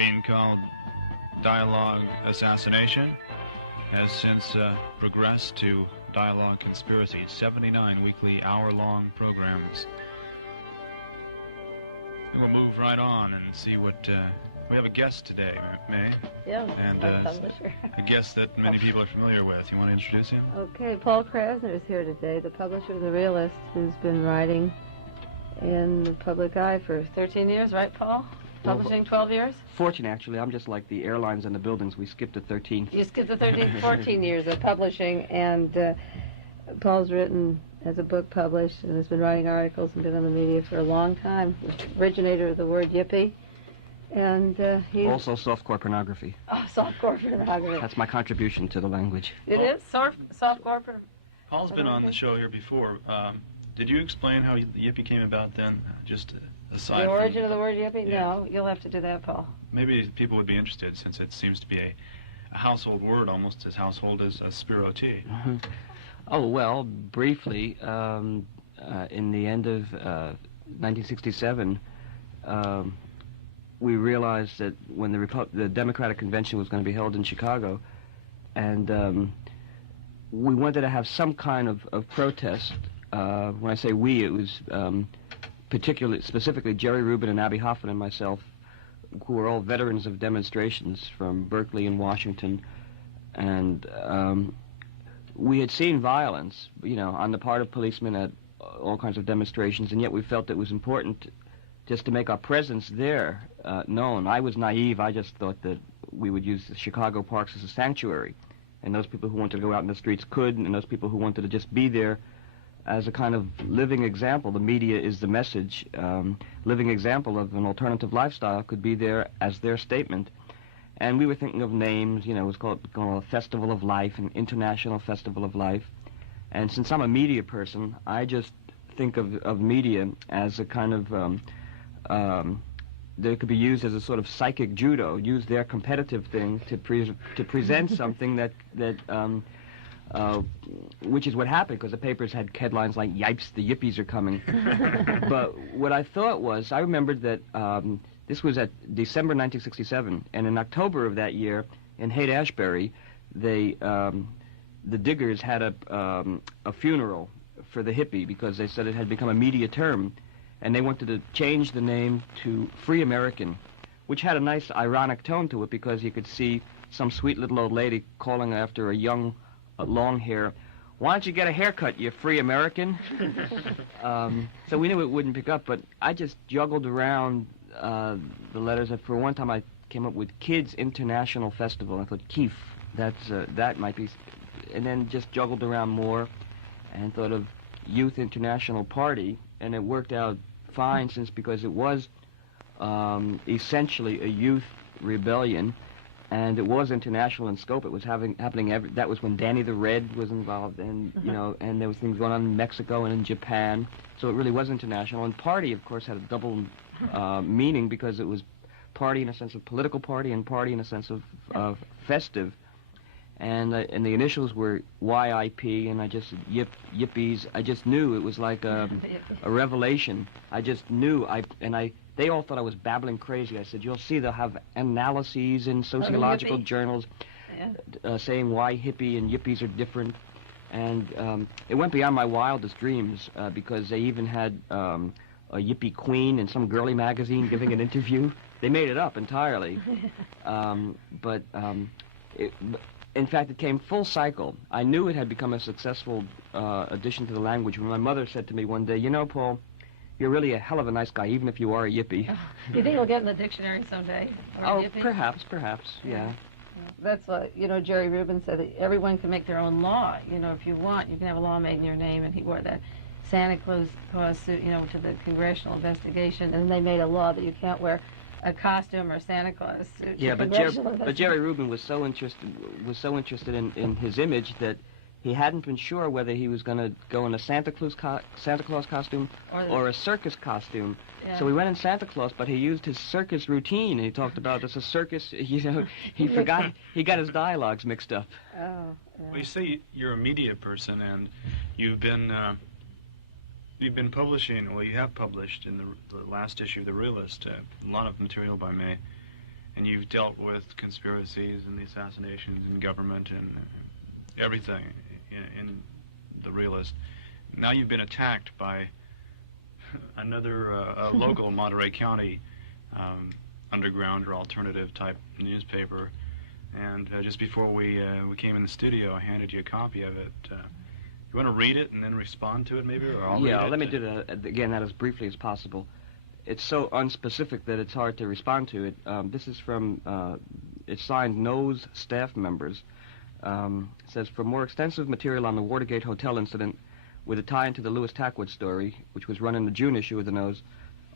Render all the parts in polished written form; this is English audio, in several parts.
being called Dialogue Assassination, has since progressed to Dialogue Conspiracy, 79 weekly hour-long programs. We'll move right on and see what... we have a guest today, Mae. Yeah, and publisher. A guest that many people are familiar with. You want to introduce him? Okay, Paul Krassner is here today, the publisher of The Realist, who's been writing in the public eye for 13 years, right, Paul? Publishing 12 years? 14, actually. I'm just like the airlines and the buildings. We skipped to 13. You skipped the 13, 14 years of publishing, and Paul's written, has a book published, and has been writing articles and been on the media for a long time. Originator of the word yippee. And he's... Also softcore pornography. Oh, softcore pornography. That's my contribution to the language. It is? Softcore pornography? Paul's been on the show here before. Did you explain how the yippee came about then? Just aside the origin from, of the word yippee? Yeah. No, you'll have to do that, Paul. Maybe people would be interested, since it seems to be a household word, almost as household as Spiro tea. Mm-hmm. Oh, well, briefly, in the end of 1967, we realized that when the Democratic Convention was going to be held in Chicago, and we wanted to have some kind of protest. When I say we, it was specifically Jerry Rubin and Abby Hoffman and myself, who were all veterans of demonstrations from Berkeley and Washington, and we had seen violence, on the part of policemen at all kinds of demonstrations, and yet we felt it was important just to make our presence there known. I was naive. I just thought that we would use the Chicago parks as a sanctuary, and those people who wanted to go out in the streets could, and those people who wanted to just be there as a kind of living example. The media is the message. Living example of an alternative lifestyle could be there as their statement. And we were thinking of names. It was called a Festival of Life, an International Festival of Life. And since I'm a media person, I just think of media as a kind of that could be used as a sort of psychic judo. Use their competitive thing to present something that which is what happened, because the papers had headlines like "Yipes, the Yippies are coming." But what I thought was, I remembered that this was at December 1967, and in October of that year, in Haight-Ashbury, the Diggers had a funeral for the hippie, because they said it had become a media term, and they wanted to change the name to Free American, which had a nice ironic tone to it, because you could see some sweet little old lady calling after a young, long hair, "Why don't you get a haircut, you Free American?" So we knew it wouldn't pick up, but I just juggled around the letters, and for one time I came up with Kids International Festival. I thought, Keef, that might be, and then just juggled around more and thought of Youth International Party, and it worked out fine, because it was essentially a youth rebellion, and it was international in scope. It was happening that was when Danny the Red was involved, and and there was things going on in Mexico and in Japan, so it really was international. And party, of course, had a double meaning, because it was party in a sense of political party, and party in a sense of festive. And the initials were YIP, and I just yippies. I just knew it was like a revelation. I just knew. They all thought I was babbling crazy. I said, "You'll see, they'll have analyses in sociological journals saying why hippie and yippies are different." And it went beyond my wildest dreams, because they even had a yippie queen in some girly magazine giving an interview. They made it up entirely. In fact, it came full cycle. I knew it had become a successful addition to the language when my mother said to me one day, "Paul, you're really a hell of a nice guy, even if you are a yippie." Do you think it'll get in the dictionary someday? Oh, perhaps, yeah. That's what, Jerry Rubin said, that everyone can make their own law. If you want, you can have a law made in your name, and he wore that Santa Claus suit, to the congressional investigation, and they made a law that you can't wear a costume or Santa Claus suit. Yeah, but Jerry Rubin was so interested in his image that he hadn't been sure whether he was going to go in a Santa Claus costume or a circus costume. Yeah. So he went in Santa Claus, but he used his circus routine. He talked about this a circus. He forgot. He got his dialogues mixed up. Oh. Yeah. Well, you say you're a media person, and you've been publishing. Well, you have published in the last issue of The Realist a lot of material by Mae, and you've dealt with conspiracies and the assassinations and government and everything in the realist. Now you've been attacked by another local Monterey County underground or alternative type newspaper, and just before we came in the studio, I handed you a copy of it. You want to read it and then respond to it, maybe? Or I'll read it. Let me do that again, that as briefly as possible. It's so unspecific that it's hard to respond to it. This is from, it's signed Nose staff members. It says, for more extensive material on the Watergate Hotel incident, with a tie into the Louis Tackwood story, which was run in the June issue of the Nose,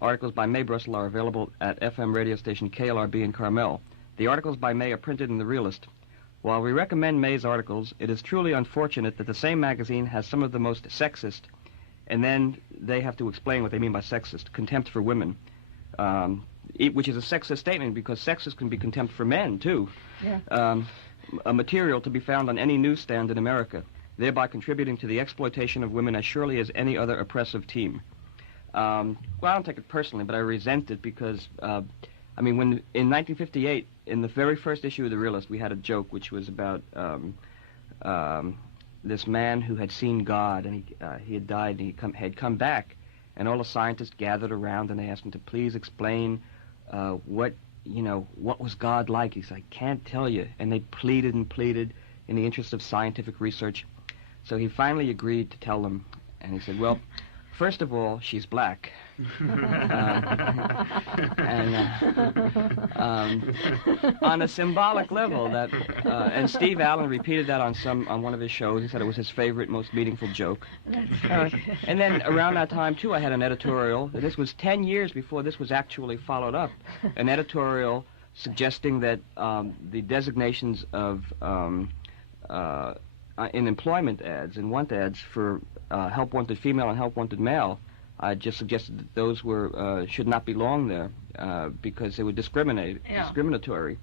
articles by Mae Brussell are available at FM radio station KLRB in Carmel. The articles by Mae are printed in The Realist. While we recommend Mae's articles, it is truly unfortunate that the same magazine has some of the most sexist, and then they have to explain what they mean by sexist, contempt for women, which is a sexist statement because sexist can be contempt for men, too. Yeah. A material to be found on any newsstand in America, thereby contributing to the exploitation of women as surely as any other oppressive team. Well, I don't take it personally, but I resent it because, when in 1958, in the very first issue of The Realist, we had a joke which was about this man who had seen God, and he had died, and he had come back, and all the scientists gathered around, and they asked him to please explain what was God like. He said, I can't tell you. And they pleaded and pleaded in the interest of scientific research. So he finally agreed to tell them, and he said, well, first of all, she's black. On a symbolic level, that and Steve Allen repeated that on one of his shows. He said it was his favorite, most meaningful joke. And then around that time too, I had an editorial. This was 10 years before this was actually followed up. An editorial suggesting that the designations of in employment ads, in want ads for help wanted female and help wanted male, I just suggested that those should not belong there because they were discriminatory.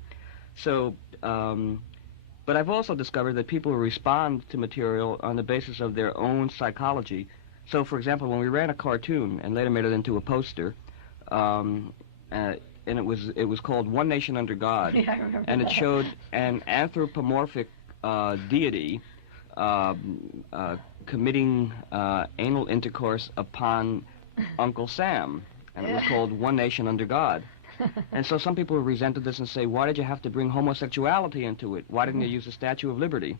So, but I've also discovered that people respond to material on the basis of their own psychology. So, for example, when we ran a cartoon and later made it into a poster, and it was called One Nation Under God, yeah, I remember and that. It showed an anthropomorphic deity committing anal intercourse upon Uncle Sam, and it was called One Nation Under God. And so some people resented this and say, why did you have to bring homosexuality into it? Why didn't you use the Statue of Liberty?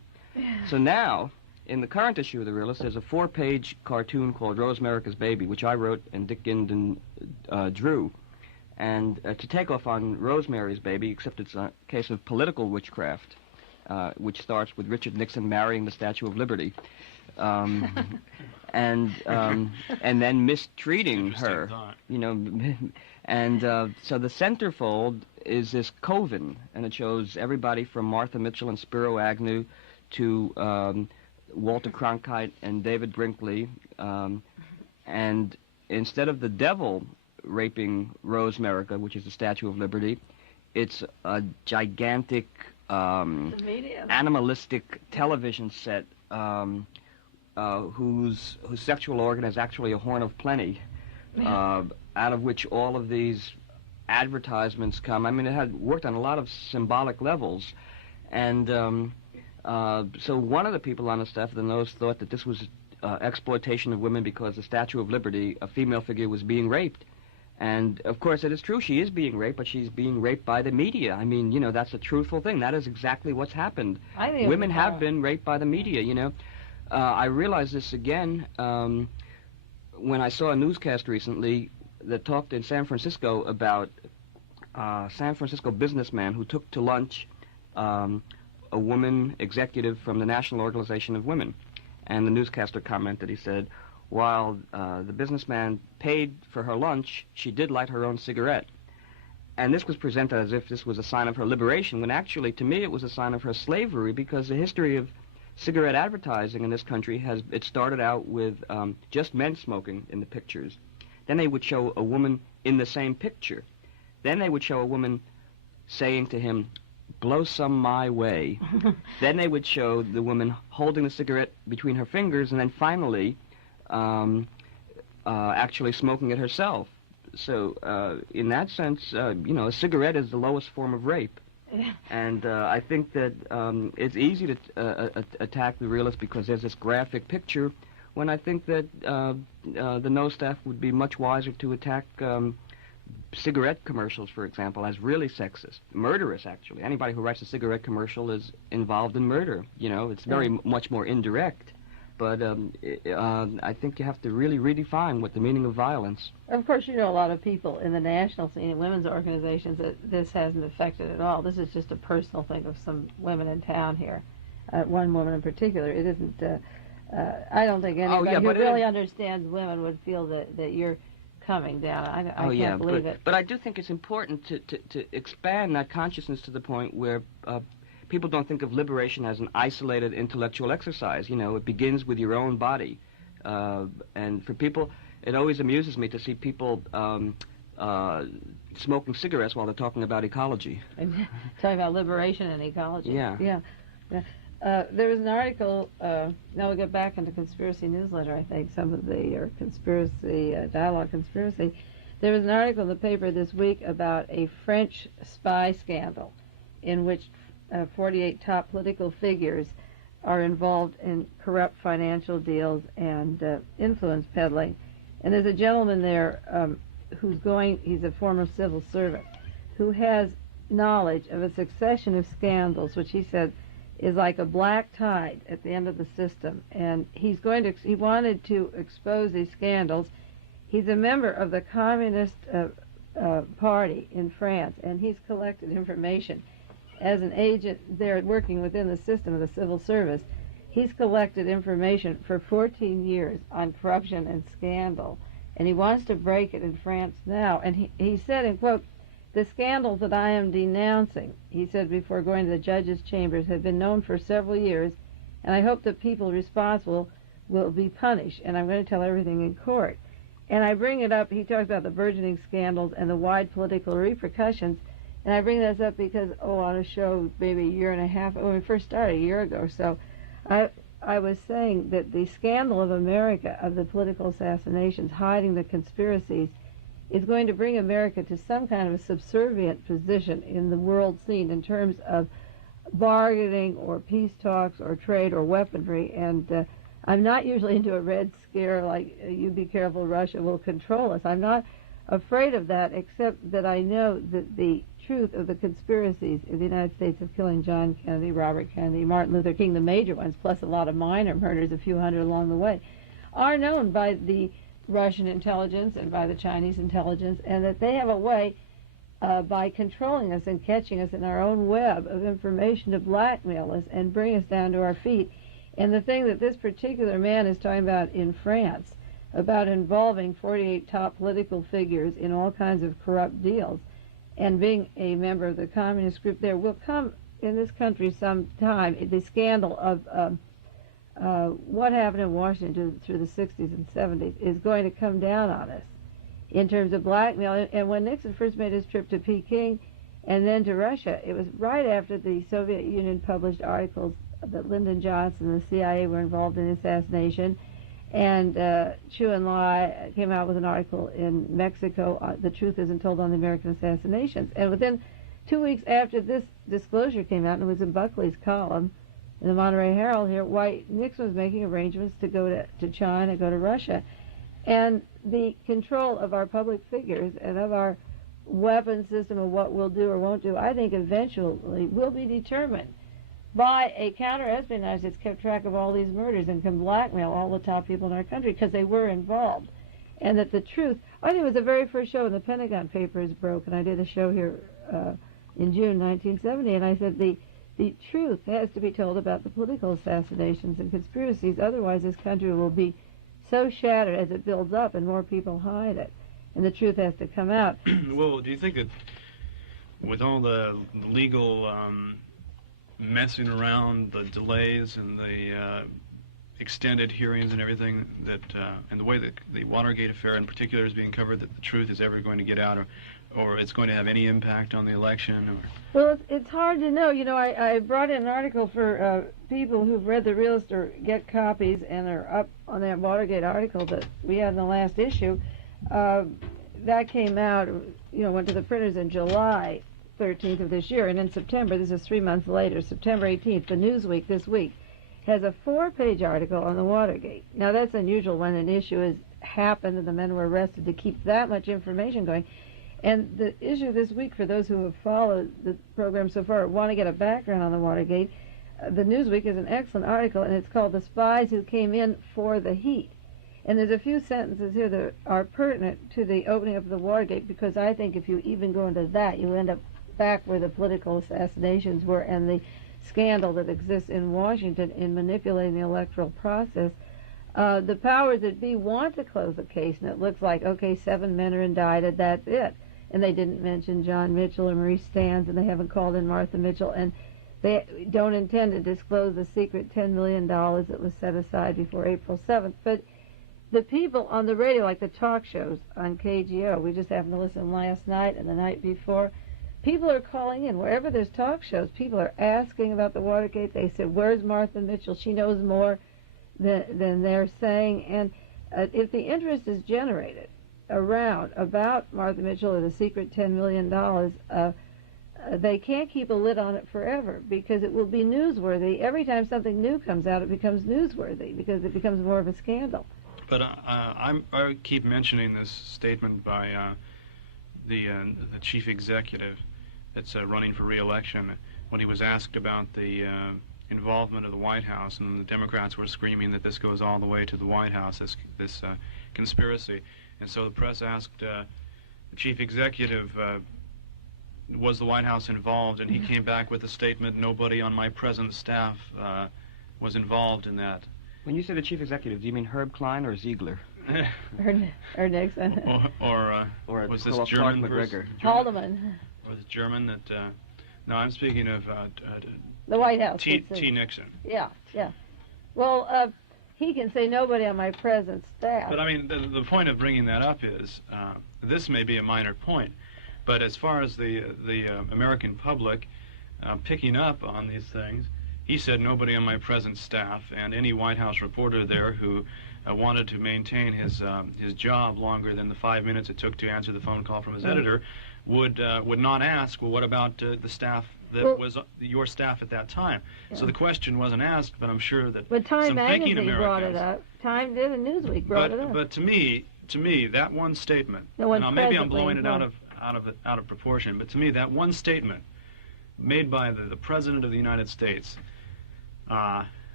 So now, in the current issue of The Realist, there's a 4-page cartoon called Rosemerica's Baby, which I wrote and Dick Ginden drew. And to take off on Rosemary's Baby, except it's a case of political witchcraft, which starts with Richard Nixon marrying the Statue of Liberty, and then mistreating her, and so the centerfold is this coven, and it shows everybody from Martha Mitchell and Spiro Agnew to Walter Cronkite and David Brinkley, and instead of the devil raping Rosemerica, which is the Statue of Liberty, it's a gigantic animalistic television set whose sexual organ is actually a horn of plenty, out of which all of these advertisements come. I mean, it had worked on a lot of symbolic levels, and so one of the people on the staff of the Nose thought that this was exploitation of women because the Statue of Liberty, a female figure, was being raped. And, of course, it is true, she is being raped, but she's being raped by the media. I mean, that's a truthful thing. That is exactly what's happened. Women have been raped by the media, I realized this again when I saw a newscast recently that talked in San Francisco about a San Francisco businessman who took to lunch a woman executive from the National Organization of Women. And the newscaster commented, he said, while the businessman paid for her lunch, she did light her own cigarette. And this was presented as if this was a sign of her liberation, when actually, to me, it was a sign of her slavery, because the history of cigarette advertising in this country it started out with just men smoking in the pictures. Then they would show a woman in the same picture. Then they would show a woman saying to him, blow some my way. Then they would show the woman holding the cigarette between her fingers, and then finally actually smoking it herself. So in that sense, a cigarette is the lowest form of rape. And I think that it's easy to attack the realist because there's this graphic picture, when I think that the No staff would be much wiser to attack cigarette commercials, for example, as really sexist, murderous, actually. Anybody who writes a cigarette commercial is involved in murder. It's very much more indirect. But I think you have to really redefine what the meaning of violence. Of course, a lot of people in the national scene and women's organizations that this hasn't affected at all. This is just a personal thing of some women in town here. One woman in particular. It isn't. I don't think anybody who really understands women would feel that you're coming down. I can't believe it. But I do think it's important to expand that consciousness to the point where people don't think of liberation as an isolated intellectual exercise. It begins with your own body. And for people, it always amuses me to see people smoking cigarettes while they're talking about ecology. Talking about liberation and ecology. Yeah. There was an article, now we'll get back into Conspiracy Newsletter, I think, or Conspiracy, Dialogue Conspiracy. There was an article in the paper this week about a French spy scandal in which 48 top political figures are involved in corrupt financial deals and influence peddling. And there's a gentleman there he's a former civil servant, who has knowledge of a succession of scandals, which he said is like a black tide at the end of the system. And he wanted to expose these scandals. He's a member of the Communist Party in France, and he's collected information. As an agent there working within the system of the civil service, he's collected information for 14 years on corruption and scandal, and he wants to break it in France now. And he said, in quote, "The scandals that I am denouncing," he said before going to the judges' chambers, "have been known for several years, and I hope the people responsible will be punished, and I'm going to tell everything in court." And I bring it up, he talks about the burgeoning scandals and the wide political repercussions. And I bring this up because, on a show maybe a year and a half, when we first started, a year ago or so, I was saying that the scandal of America, of the political assassinations, hiding the conspiracies, is going to bring America to some kind of a subservient position in the world scene in terms of bargaining or peace talks or trade or weaponry. And I'm not usually into a red scare like, you be careful, Russia will control us. I'm not afraid of that, except that I know that the truth of the conspiracies in the United States of killing John Kennedy, Robert Kennedy, Martin Luther King, the major ones, plus a lot of minor murders, a few hundred along the way, are known by the Russian intelligence and by the Chinese intelligence, and that they have a way, by controlling us and catching us in our own web of information, to blackmail us and bring us down to our feet. And the thing that this particular man is talking about in France, about involving 48 top political figures in all kinds of corrupt deals, and being a member of the communist group, there will come in this country sometime the scandal of what happened in Washington through the 60s and 70s is going to come down on us in terms of blackmail. And when Nixon first made his trip to Peking and then to Russia, it was right after the Soviet Union published articles that Lyndon Johnson and the CIA were involved in the assassination. And Chu Enlai came out with an article in Mexico, The Truth Isn't Told on the American Assassinations. And within 2 weeks after this disclosure came out, and it was in Buckley's column in the Monterey Herald here, why Nixon was making arrangements to go to China, go to Russia. And the control of our public figures and of our weapon system of what we'll do or won't do, I think eventually will be determined by a counter-espionage that's kept track of all these murders and can blackmail all the top people in our country because they were involved. And that the truth, I think it was the very first show when the Pentagon Papers broke, and I did a show here in June 1970, and I said the truth has to be told about the political assassinations and conspiracies, otherwise this country will be so shattered as it builds up and more people hide it. And the truth has to come out. Well, do you think that with all the legal messing around, the delays and the extended hearings and everything, that and the way that the Watergate affair in particular is being covered, that the truth is ever going to get out, or it's going to have any impact on the election? Well, it's hard to know. I brought in an article for people who've read The Realist or get copies and are up on that Watergate article that we had in the last issue. that came out, went to the printers in July 13th of this year, and in September, this is 3 months later, September 18th, the Newsweek this week has a 4-page article on the Watergate. Now, that's unusual when an issue has happened and the men were arrested to keep that much information going. And the issue this week, for those who have followed the program so far, want to get a background on the Watergate, the Newsweek is an excellent article, and it's called "The Spies Who Came In for the Heat." And there's a few sentences here that are pertinent to the opening of the Watergate, because I think if you even go into that, you end up back where the political assassinations were and the scandal that exists in Washington in manipulating the electoral process. The powers that be want to close the case, and it looks like, okay, 7 men are indicted, that's it. And they didn't mention John Mitchell or Maurice Stans, and they haven't called in Martha Mitchell, and they don't intend to disclose the secret $10 million that was set aside before April 7th. But the people on the radio, like the talk shows on KGO, we just happened to listen last night and the night before, people are calling in. Wherever there's talk shows, people are asking about the Watergate. They said, where's Martha Mitchell? She knows more than they're saying. And if the interest is generated about Martha Mitchell or the secret $10 million, they can't keep a lid on it forever, because it will be newsworthy. Every time something new comes out, it becomes newsworthy because it becomes more of a scandal. But I keep mentioning this statement by the chief executive that's running for re-election, when he was asked about the involvement of the White House, and the Democrats were screaming that this goes all the way to the White House, this conspiracy. And so the press asked the chief executive, was the White House involved? And he came back with a statement, nobody on my present staff was involved in that. When you say the chief executive, do you mean Herb Klein or Ziegler? or Nixon. Or was this German McGregor? Haldeman. Or the German that... no, I'm speaking of... the White House. T. Nixon. Yeah. Well, he can say nobody on my present staff. But, I mean, the point of bringing that up is, this may be a minor point, but as far as the American public picking up on these things, he said nobody on my present staff, and any White House reporter there who wanted to maintain his job longer than the 5 minutes it took to answer the phone call from his editor would not ask, well, what about the staff that was your staff at that time? Yeah. So the question wasn't asked, but I'm sure that but Time some thinking Magazine Americans brought it up. Time did, and Newsweek brought it up. But to me, that one statement, now maybe I'm blowing it out of proportion, but to me, that one statement made by the President of the United States,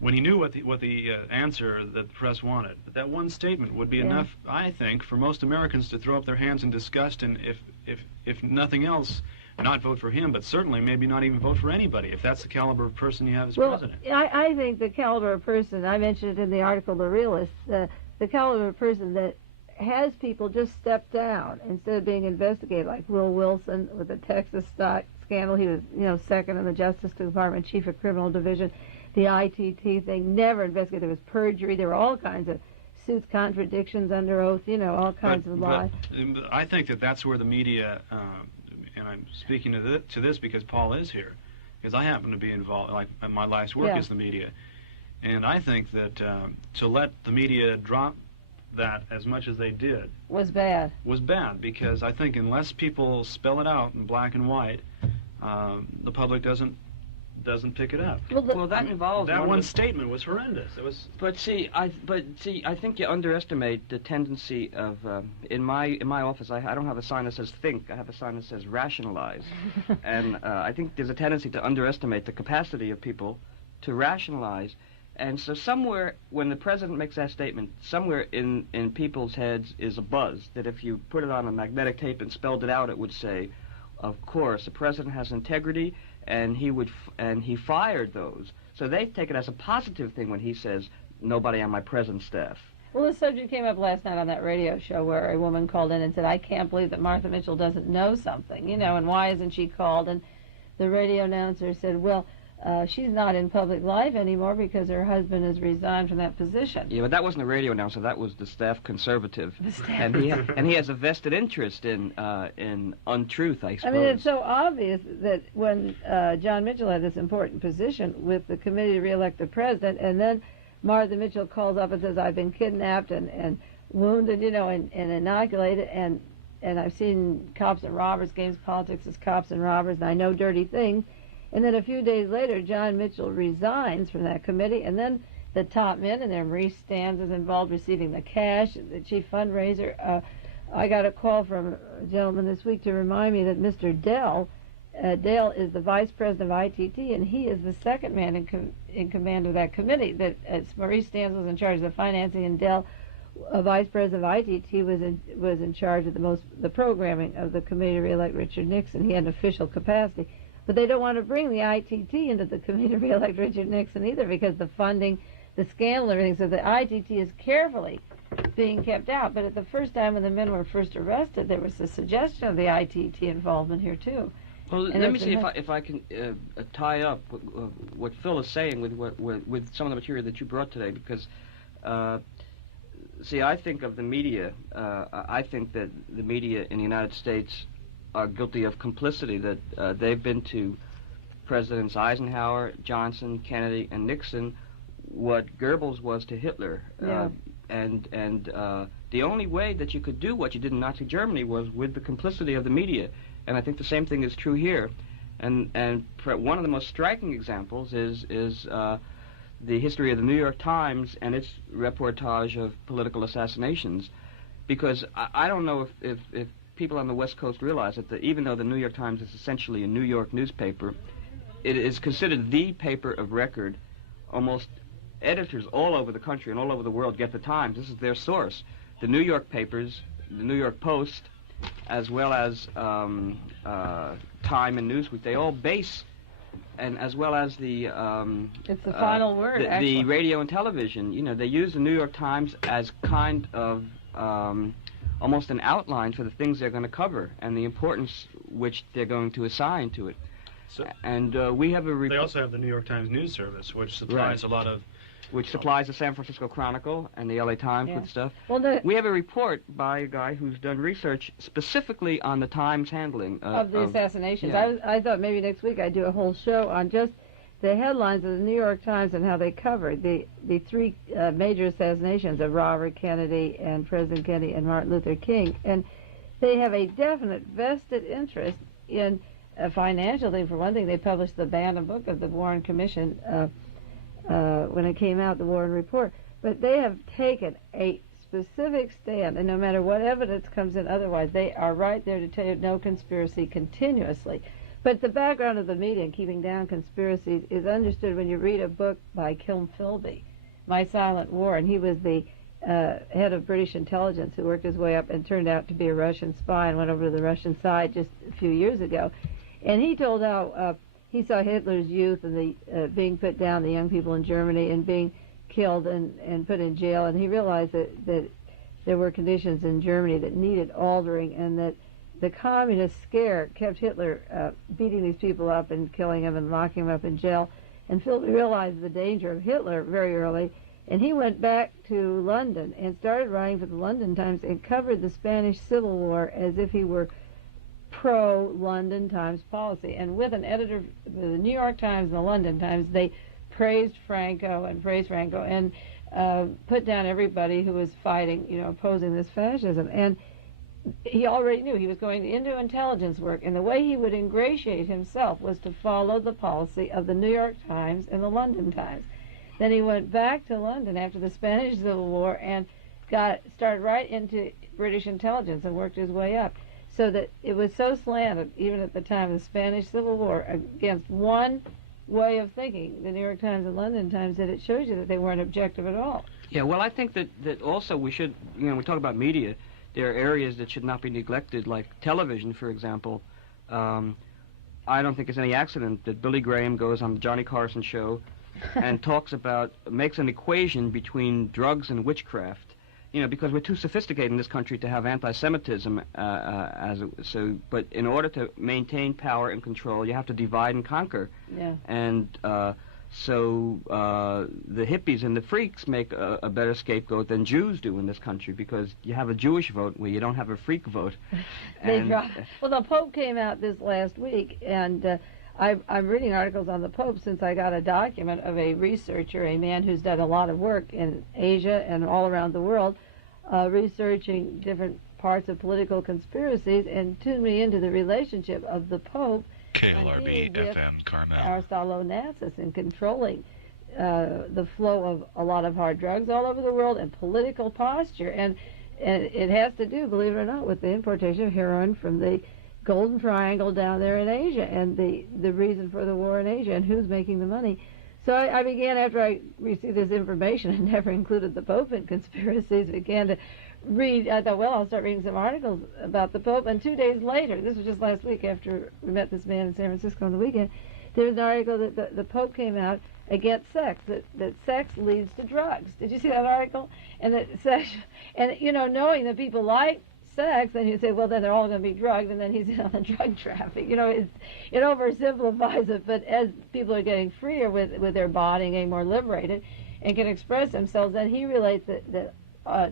when he knew what the answer that the press wanted, but that one statement would be enough, I think, for most Americans to throw up their hands in disgust, and if nothing else, not vote for him, but certainly maybe not even vote for anybody, if that's the caliber of person you have as president. I think the caliber of person, I mentioned it in the article, The Realist, the caliber of person that has people just step down instead of being investigated, like Will Wilson with the Texas stock scandal. He was, second in the Justice Department, chief of criminal division. The ITT thing, never investigated. There was perjury. There were all kinds of suits, contradictions under oath, all kinds of lies. But I think that's where the media, and I'm speaking to this because Paul is here, because I happen to be involved, like my life's work is the media. And I think that to let the media drop that as much as they did was bad, because I think unless people spell it out in black and white, the public doesn't pick it up. Well, that involves that one statement was horrendous. It was. But I think you underestimate the tendency of in my office. I don't have a sign that says think. I have a sign that says rationalize, and I think there's a tendency to underestimate the capacity of people to rationalize. And so somewhere, when the president makes that statement, somewhere in people's heads is a buzz that if you put it on a magnetic tape and spelled it out, it would say, of course, the president has integrity, and he fired those. So they take it as a positive thing when he says, nobody on my present staff. Well, the subject came up last night on that radio show where a woman called in and said, I can't believe that Martha Mitchell doesn't know something, and why isn't she called? And the radio announcer said, well, she's not in public life anymore because her husband has resigned from that position. Yeah, but that wasn't a radio announcer. That was the staff conservative. And he has a vested interest in untruth, I suppose. I mean, it's so obvious that when John Mitchell had this important position with the committee to re-elect the president, and then Martha Mitchell calls up and says, I've been kidnapped and wounded, and inoculated, and and I've seen cops and robbers, games politics as cops and robbers, and I know dirty things. And then a few days later, John Mitchell resigns from that committee, and then the top men in there, Maurice Stans is involved receiving the cash, the chief fundraiser. I got a call from a gentleman this week to remind me that Mr. Dell is the vice president of ITT, and he is the second man in command of that committee. That Maurice Stans was in charge of the financing, and Dell, vice president of ITT, was in charge of the programming of the committee to re-elect Richard Nixon. He had an official capacity. But they don't want to bring the ITT into the committee to re-elect Richard Nixon either, because the funding, the scandal, and everything. So the ITT is carefully being kept out. But at the first time when the men were first arrested, there was a suggestion of the ITT involvement here too. Well, let me see if I can tie up what Phil is saying with some of the material that you brought today, because see, I think of the media. I think that the media in the United States are guilty of complicity, that they've been to Presidents Eisenhower, Johnson, Kennedy, and Nixon what Goebbels was to Hitler. Yeah. And the only way that you could do what you did in Nazi Germany was with the complicity of the media. And I think the same thing is true here. And one of the most striking examples is the history of the New York Times and its reportage of political assassinations. Because I don't know if people on the West Coast realize that even though the New York Times is essentially a New York newspaper, it is considered the paper of record. Almost editors all over the country and all over the world get the Times. This is their source. The New York papers, the New York Post, as well as Time and Newsweek, they all base, and as well as the it's the final word. The radio and television. You know, they use the New York Times as kind of almost an outline for the things they're going to cover and the importance which they're going to assign to it. So, and we have a they also have the New York Times News Service, which supplies a lot of... Which supplies the San Francisco Chronicle and the LA Times with stuff. Well, we have a report by a guy who's done research specifically on the Times handling of the assassinations. Yeah. I thought maybe next week I'd do a whole show on just the headlines of the New York Times and how they covered the three major assassinations of Robert Kennedy and President Kennedy and Martin Luther King. And they have a definite vested interest in a financial thing. For one thing, they published the Bantam book of the Warren Commission when it came out, the Warren Report. But they have taken a specific stand, and no matter what evidence comes in otherwise, they are right there to tell you no conspiracy continuously. But the background of the media and keeping down conspiracies is understood when you read a book by Kilm Philby, My Silent War, and he was the head of British intelligence who worked his way up and turned out to be a Russian spy and went over to the Russian side just a few years ago. And he told how he saw Hitler's youth and the being put down, the young people in Germany, and being killed and put in jail, and he realized that there were conditions in Germany that needed altering, and that the communist scare kept Hitler beating these people up and killing them and locking them up in jail. And Philby realized the danger of Hitler very early, and he went back to London and started writing for the London Times and covered the Spanish Civil War as if he were pro-London Times policy. And with an editor, the New York Times and the London Times, they praised Franco and put down everybody who was fighting, opposing this fascism. And he already knew he was going into intelligence work, and the way he would ingratiate himself was to follow the policy of the New York Times and the London Times. Then he went back to London after the Spanish Civil War and started right into British intelligence and worked his way up. So that it was so slanted, even at the time of the Spanish Civil War, against one way of thinking, the New York Times and London Times, that it shows you that they weren't objective at all. Yeah, well, I think that also we should, we talk about media, there are areas that should not be neglected, like television, for example. I don't think it's any accident that Billy Graham goes on the Johnny Carson show and makes an equation between drugs and witchcraft. Because we're too sophisticated in this country to have anti-Semitism, but in order to maintain power and control, you have to divide and conquer. Yeah. And so the hippies and the freaks make a better scapegoat than Jews do in this country, because you have a Jewish vote where you don't have a freak vote. Well, the Pope came out this last week, and I'm reading articles on the Pope since I got a document of a researcher, a man who's done a lot of work in Asia and all around the world, researching different parts of political conspiracies and tuned me into the relationship of the Pope KLRB FM Carmel. Aristotle Onassis in controlling the flow of a lot of hard drugs all over the world and political posture. And it has to do, believe it or not, with the importation of heroin from the Golden Triangle down there in Asia and the reason for the war in Asia and who's making the money. So I began, after I received this information and never included the Pope in conspiracies, began to read. I thought, well, I'll start reading some articles about the Pope. And 2 days later, this was just last week after we met this man in San Francisco on the weekend, there was an article that the Pope came out against sex, that sex leads to drugs. Did you see that article? And that sex, and knowing that people like sex, then you say, well, then they're all going to be drugged, and then he's in on the drug traffic. It oversimplifies it, but as people are getting freer with their body and getting more liberated and can express themselves, then he relates that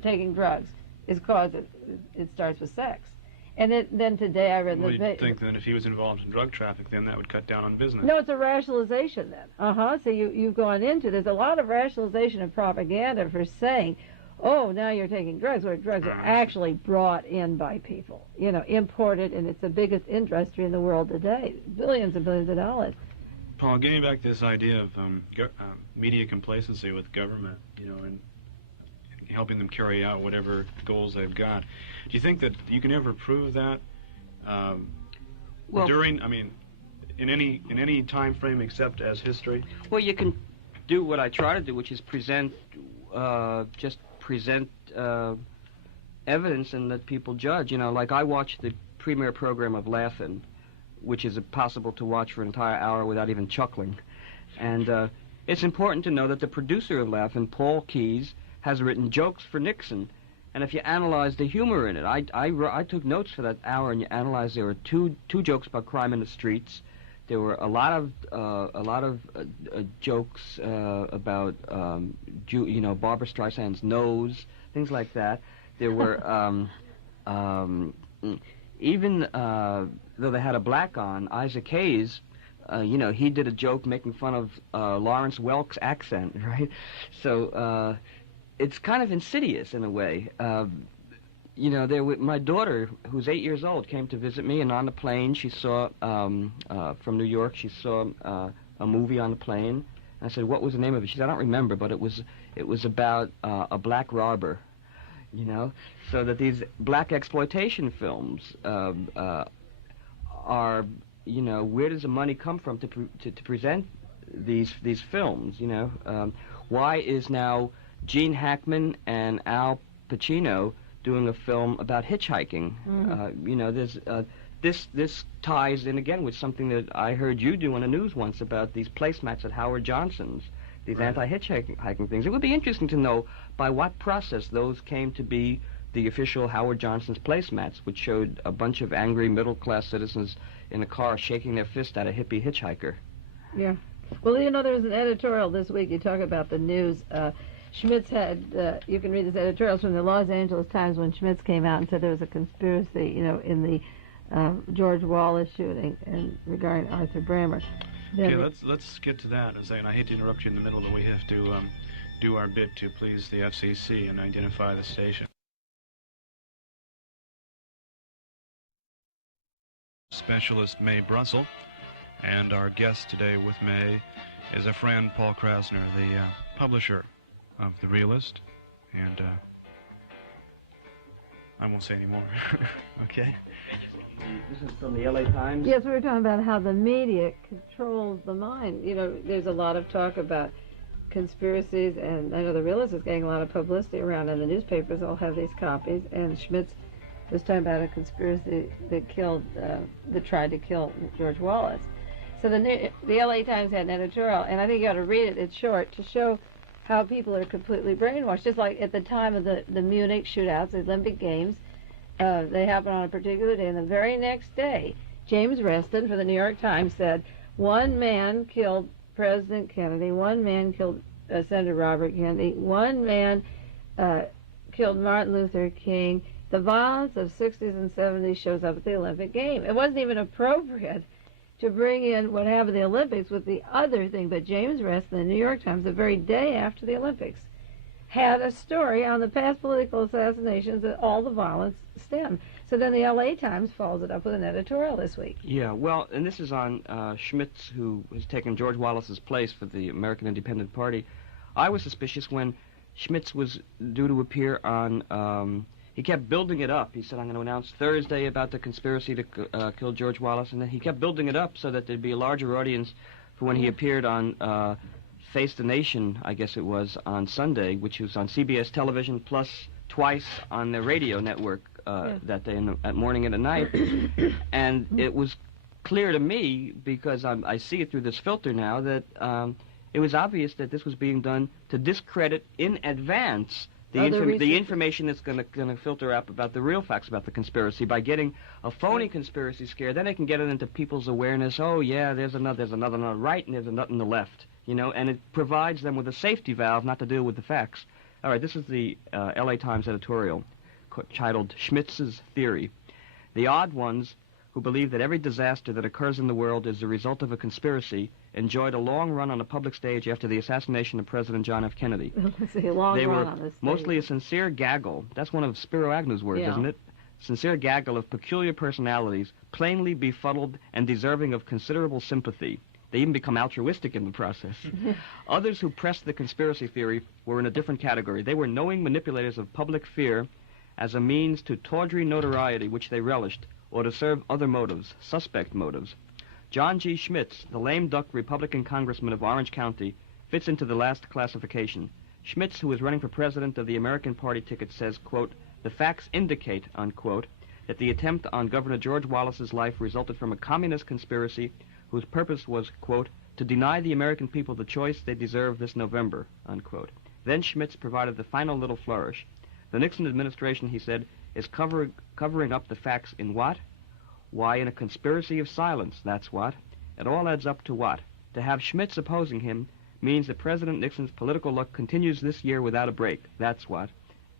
taking drugs is cause it starts with sex. And then today I read Well, you'd think that if he was involved in drug traffic, then that would cut down on business. No, it's a rationalization then. So you've gone into, there's a lot of rationalization and propaganda for saying, oh, now you're taking drugs, where drugs are actually brought in by people, imported, and it's the biggest industry in the world today, billions and billions of dollars. Paul, getting back to this idea of media complacency with government, and helping them carry out whatever goals they've got, do you think that you can ever prove that in any time frame except as history? Well, you can do what I try to do, which is present evidence and let people judge. Like I watched the premiere program of Laugh-In, which is possible to watch for an entire hour without even chuckling. And it's important to know that the producer of Laugh-In, Paul Keyes, has written jokes for Nixon. And if you analyze the humor in it, I took notes for that hour, and you analyze, there were two jokes about crime in the streets. There were a lot of jokes about Barbra Streisand's nose, things like that. There were even though they had a black on, Isaac Hayes, he did a joke making fun of Lawrence Welk's accent, right? So it's kind of insidious in a way. My daughter, who's 8 years old, came to visit me, and on the plane she saw, from New York, she saw a movie on the plane. And I said, what was the name of it? She said, I don't remember, but it was about a black robber, so that these black exploitation films are, where does the money come from to present these films, why is now Gene Hackman and Al Pacino doing a film about hitchhiking? This ties in again with something that I heard you do on the news once about these placemats at Howard Johnson's, these anti-hitchhiking things. It would be interesting to know by what process those came to be the official Howard Johnson's placemats, which showed a bunch of angry middle-class citizens in a car shaking their fist at a hippie hitchhiker. Yeah. Well, there was an editorial this week. You talk about the news. Schmitz had, you can read this editorial from the Los Angeles Times when Schmitz came out and said there was a conspiracy, in the George Wallace shooting and regarding Arthur Brammer. Okay, let's get to that. And I hate to interrupt you in the middle, but we have to do our bit to please the FCC and identify the station. Specialist Mae Brussell, and our guest today with Mae is a friend, Paul Krassner, the publisher of The Realist, and I won't say any more. Okay? This is from the LA Times? Yes, we were talking about how the media controls the mind. There's a lot of talk about conspiracies, and I know The Realist is getting a lot of publicity around, and the newspapers all have these copies, and Schmitz was talking about a conspiracy that tried to kill George Wallace. So the LA Times had an editorial, and I think you ought to read it. It's short, to show how people are completely brainwashed. Just like at the time of the Munich shootouts, the Olympic Games, they happened on a particular day, and the very next day, James Reston for the New York Times said, one man killed President Kennedy, one man killed Senator Robert Kennedy, one man killed Martin Luther King. The violence of 60s and 70s shows up at the Olympic game. It wasn't even appropriate to bring in what happened at the Olympics with the other thing, but James Reston, the New York Times, the very day after the Olympics, had a story on the past political assassinations that all the violence stemmed. So then the LA Times follows it up with an editorial this week. Yeah, well, and this is on Schmitz, who has taken George Wallace's place for the American Independent Party. I was suspicious when Schmitz was due to appear on, he kept building it up. He said, I'm going to announce Thursday about the conspiracy to kill George Wallace, and then he kept building it up so that there'd be a larger audience for when he appeared on Face the Nation, I guess it was, on Sunday, which was on CBS television, plus twice on the radio network that day, at morning and at night. And it was clear to me, because I see it through this filter now, that it was obvious that this was being done to discredit in advance the information that's going to filter up about the real facts about the conspiracy by getting a phony conspiracy scare. Then they can get it into people's awareness. Oh yeah, there's another on the right and there's a nut on the left, you know, and it provides them with a safety valve not to deal with the facts. All right, this is the LA Times editorial titled Schmitz's Theory. The odd ones who believe that every disaster that occurs in the world is the result of a conspiracy enjoyed a long run on a public stage after the assassination of President John F. Kennedy. They were mostly a sincere gaggle. That's one of Spiro Agnew's words, isn't it? Sincere gaggle of peculiar personalities, plainly befuddled and deserving of considerable sympathy. They even become altruistic in the process. Others who pressed the conspiracy theory were in a different category. They were knowing manipulators of public fear as a means to tawdry notoriety which they relished, or to serve other motives, suspect motives. John G. Schmitz, the lame duck Republican congressman of Orange County, fits into the last classification. Schmitz, who is running for president of the American Party ticket, says, quote, the facts indicate, unquote, that the attempt on Governor George Wallace's life resulted from a communist conspiracy whose purpose was, quote, to deny the American people the choice they deserve this November, unquote. Then Schmitz provided the final little flourish. The Nixon administration, he said, is covering up the facts in what? Why, in a conspiracy of silence, that's what. It all adds up to what? To have Schmitz opposing him means that President Nixon's political luck continues this year without a break. That's what.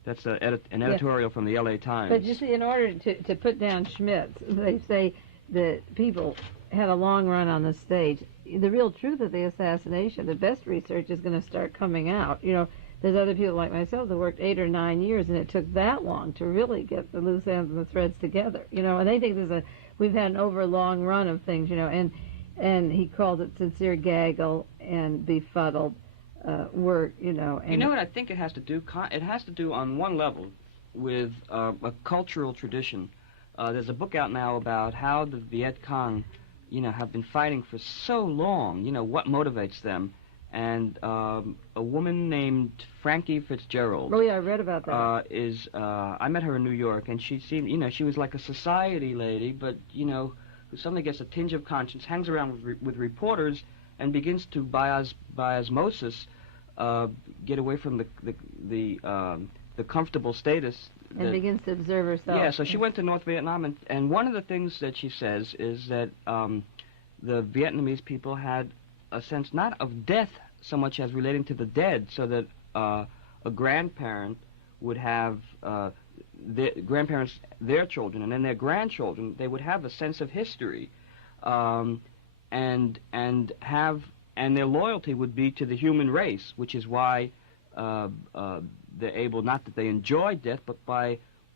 That's an editorial from the LA Times. But you see, in order to put down Schmitz, they say that people had a long run on the stage. The real truth of the assassination, the best research is going to start coming out. You know, there's other people like myself that worked 8 or 9 years, and it took that long to really get the loose ends and the threads together. You know, and they think we've had an overlong run of things. You know, and he called it sincere gaggle and befuddled work. You know. And you know what I think it has to do? It has to do on one level with a cultural tradition. There's a book out now about how the Viet Cong, you know, have been fighting for so long. You know, what motivates them. And a woman named Frankie Fitzgerald. Oh yeah, I read about that. I met her in New York, and she seemed, you know, she was like a society lady, but you know, who suddenly gets a tinge of conscience, hangs around with reporters, and begins to by osmosis get away from the comfortable status. And begins to observe herself. Yeah, so she went to North Vietnam, and one of the things that she says is that the Vietnamese people had a sense not of death so much as relating to the dead, so that a grandparent would have their children, and then their grandchildren, they would have a sense of history, and their loyalty would be to the human race, which is why they're able, not that they enjoy death, but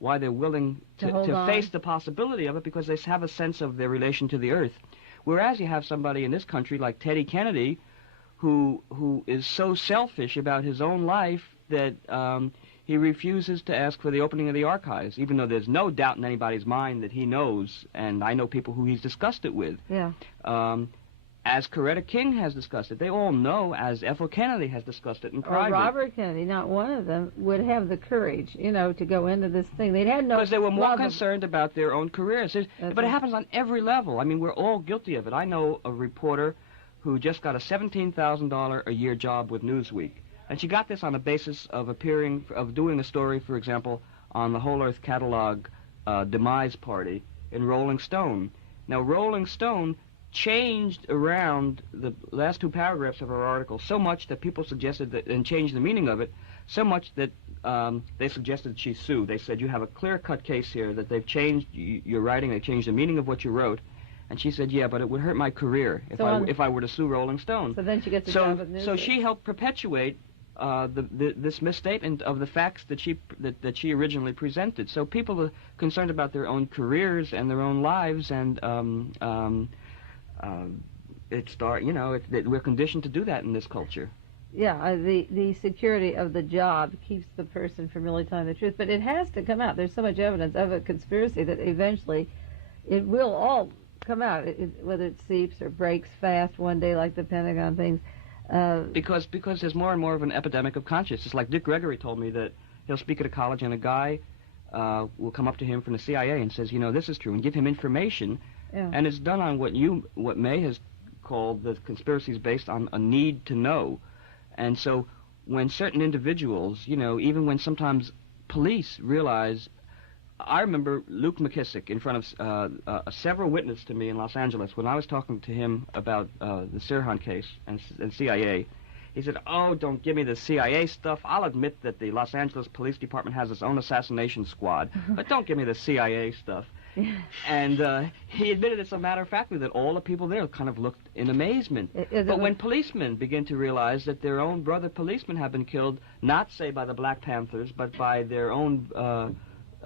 why they're willing to face the possibility of it, because they have a sense of their relation to the earth. Whereas you have somebody in this country like Teddy Kennedy, who is so selfish about his own life that he refuses to ask for the opening of the archives, even though there's no doubt in anybody's mind that he knows, and I know people who he's discussed it with. Yeah. As Coretta King has discussed it. They all know, as Ethel Kennedy has discussed it in private. Or Robert Kennedy, not one of them would have the courage, you know, to go into this thing. They'd had no... Because they were more concerned about their own careers. But it happens on every level. I mean, we're all guilty of it. I know a reporter who just got a $17,000 a year job with Newsweek. And she got this on the basis of doing a story, for example, on the Whole Earth Catalog demise party in Rolling Stone. Now, Rolling Stone changed around the last 2 paragraphs of her article so much that people suggested that, and changed the meaning of it so much that they suggested she sue. They said, you have a clear-cut case here, that they've changed your writing, they've changed the meaning of what you wrote. And she said, yeah, but it would hurt my career if I were to sue Rolling Stone. So then she gets a job with Newsweek. So she helped perpetuate this misstatement of the facts that she originally presented. So people are concerned about their own careers and their own lives, and we're conditioned to do that in this culture. Yeah, the security of the job keeps the person from really telling the truth, but it has to come out. There's so much evidence of a conspiracy that eventually it will all come out, whether it seeps or breaks fast one day like the Pentagon things. Because there's more and more of an epidemic of conscience. It's like Dick Gregory told me that he'll speak at a college and a guy will come up to him from the CIA and says, this is true, and give him information. Yeah. And it's done on what Mae has called the conspiracies based on a need to know. And so when certain individuals, even when sometimes police realize... I remember Luke McKissick in front of several witnesses to me in Los Angeles when I was talking to him about the Sirhan case and CIA. He said, "Oh, don't give me the CIA stuff. I'll admit that the Los Angeles Police Department has its own assassination squad, but don't give me the CIA stuff." And he admitted, as a matter of fact, that all the people there kind of looked in amazement. But when policemen begin to realize that their own brother policemen have been killed, not, say, by the Black Panthers, but by their own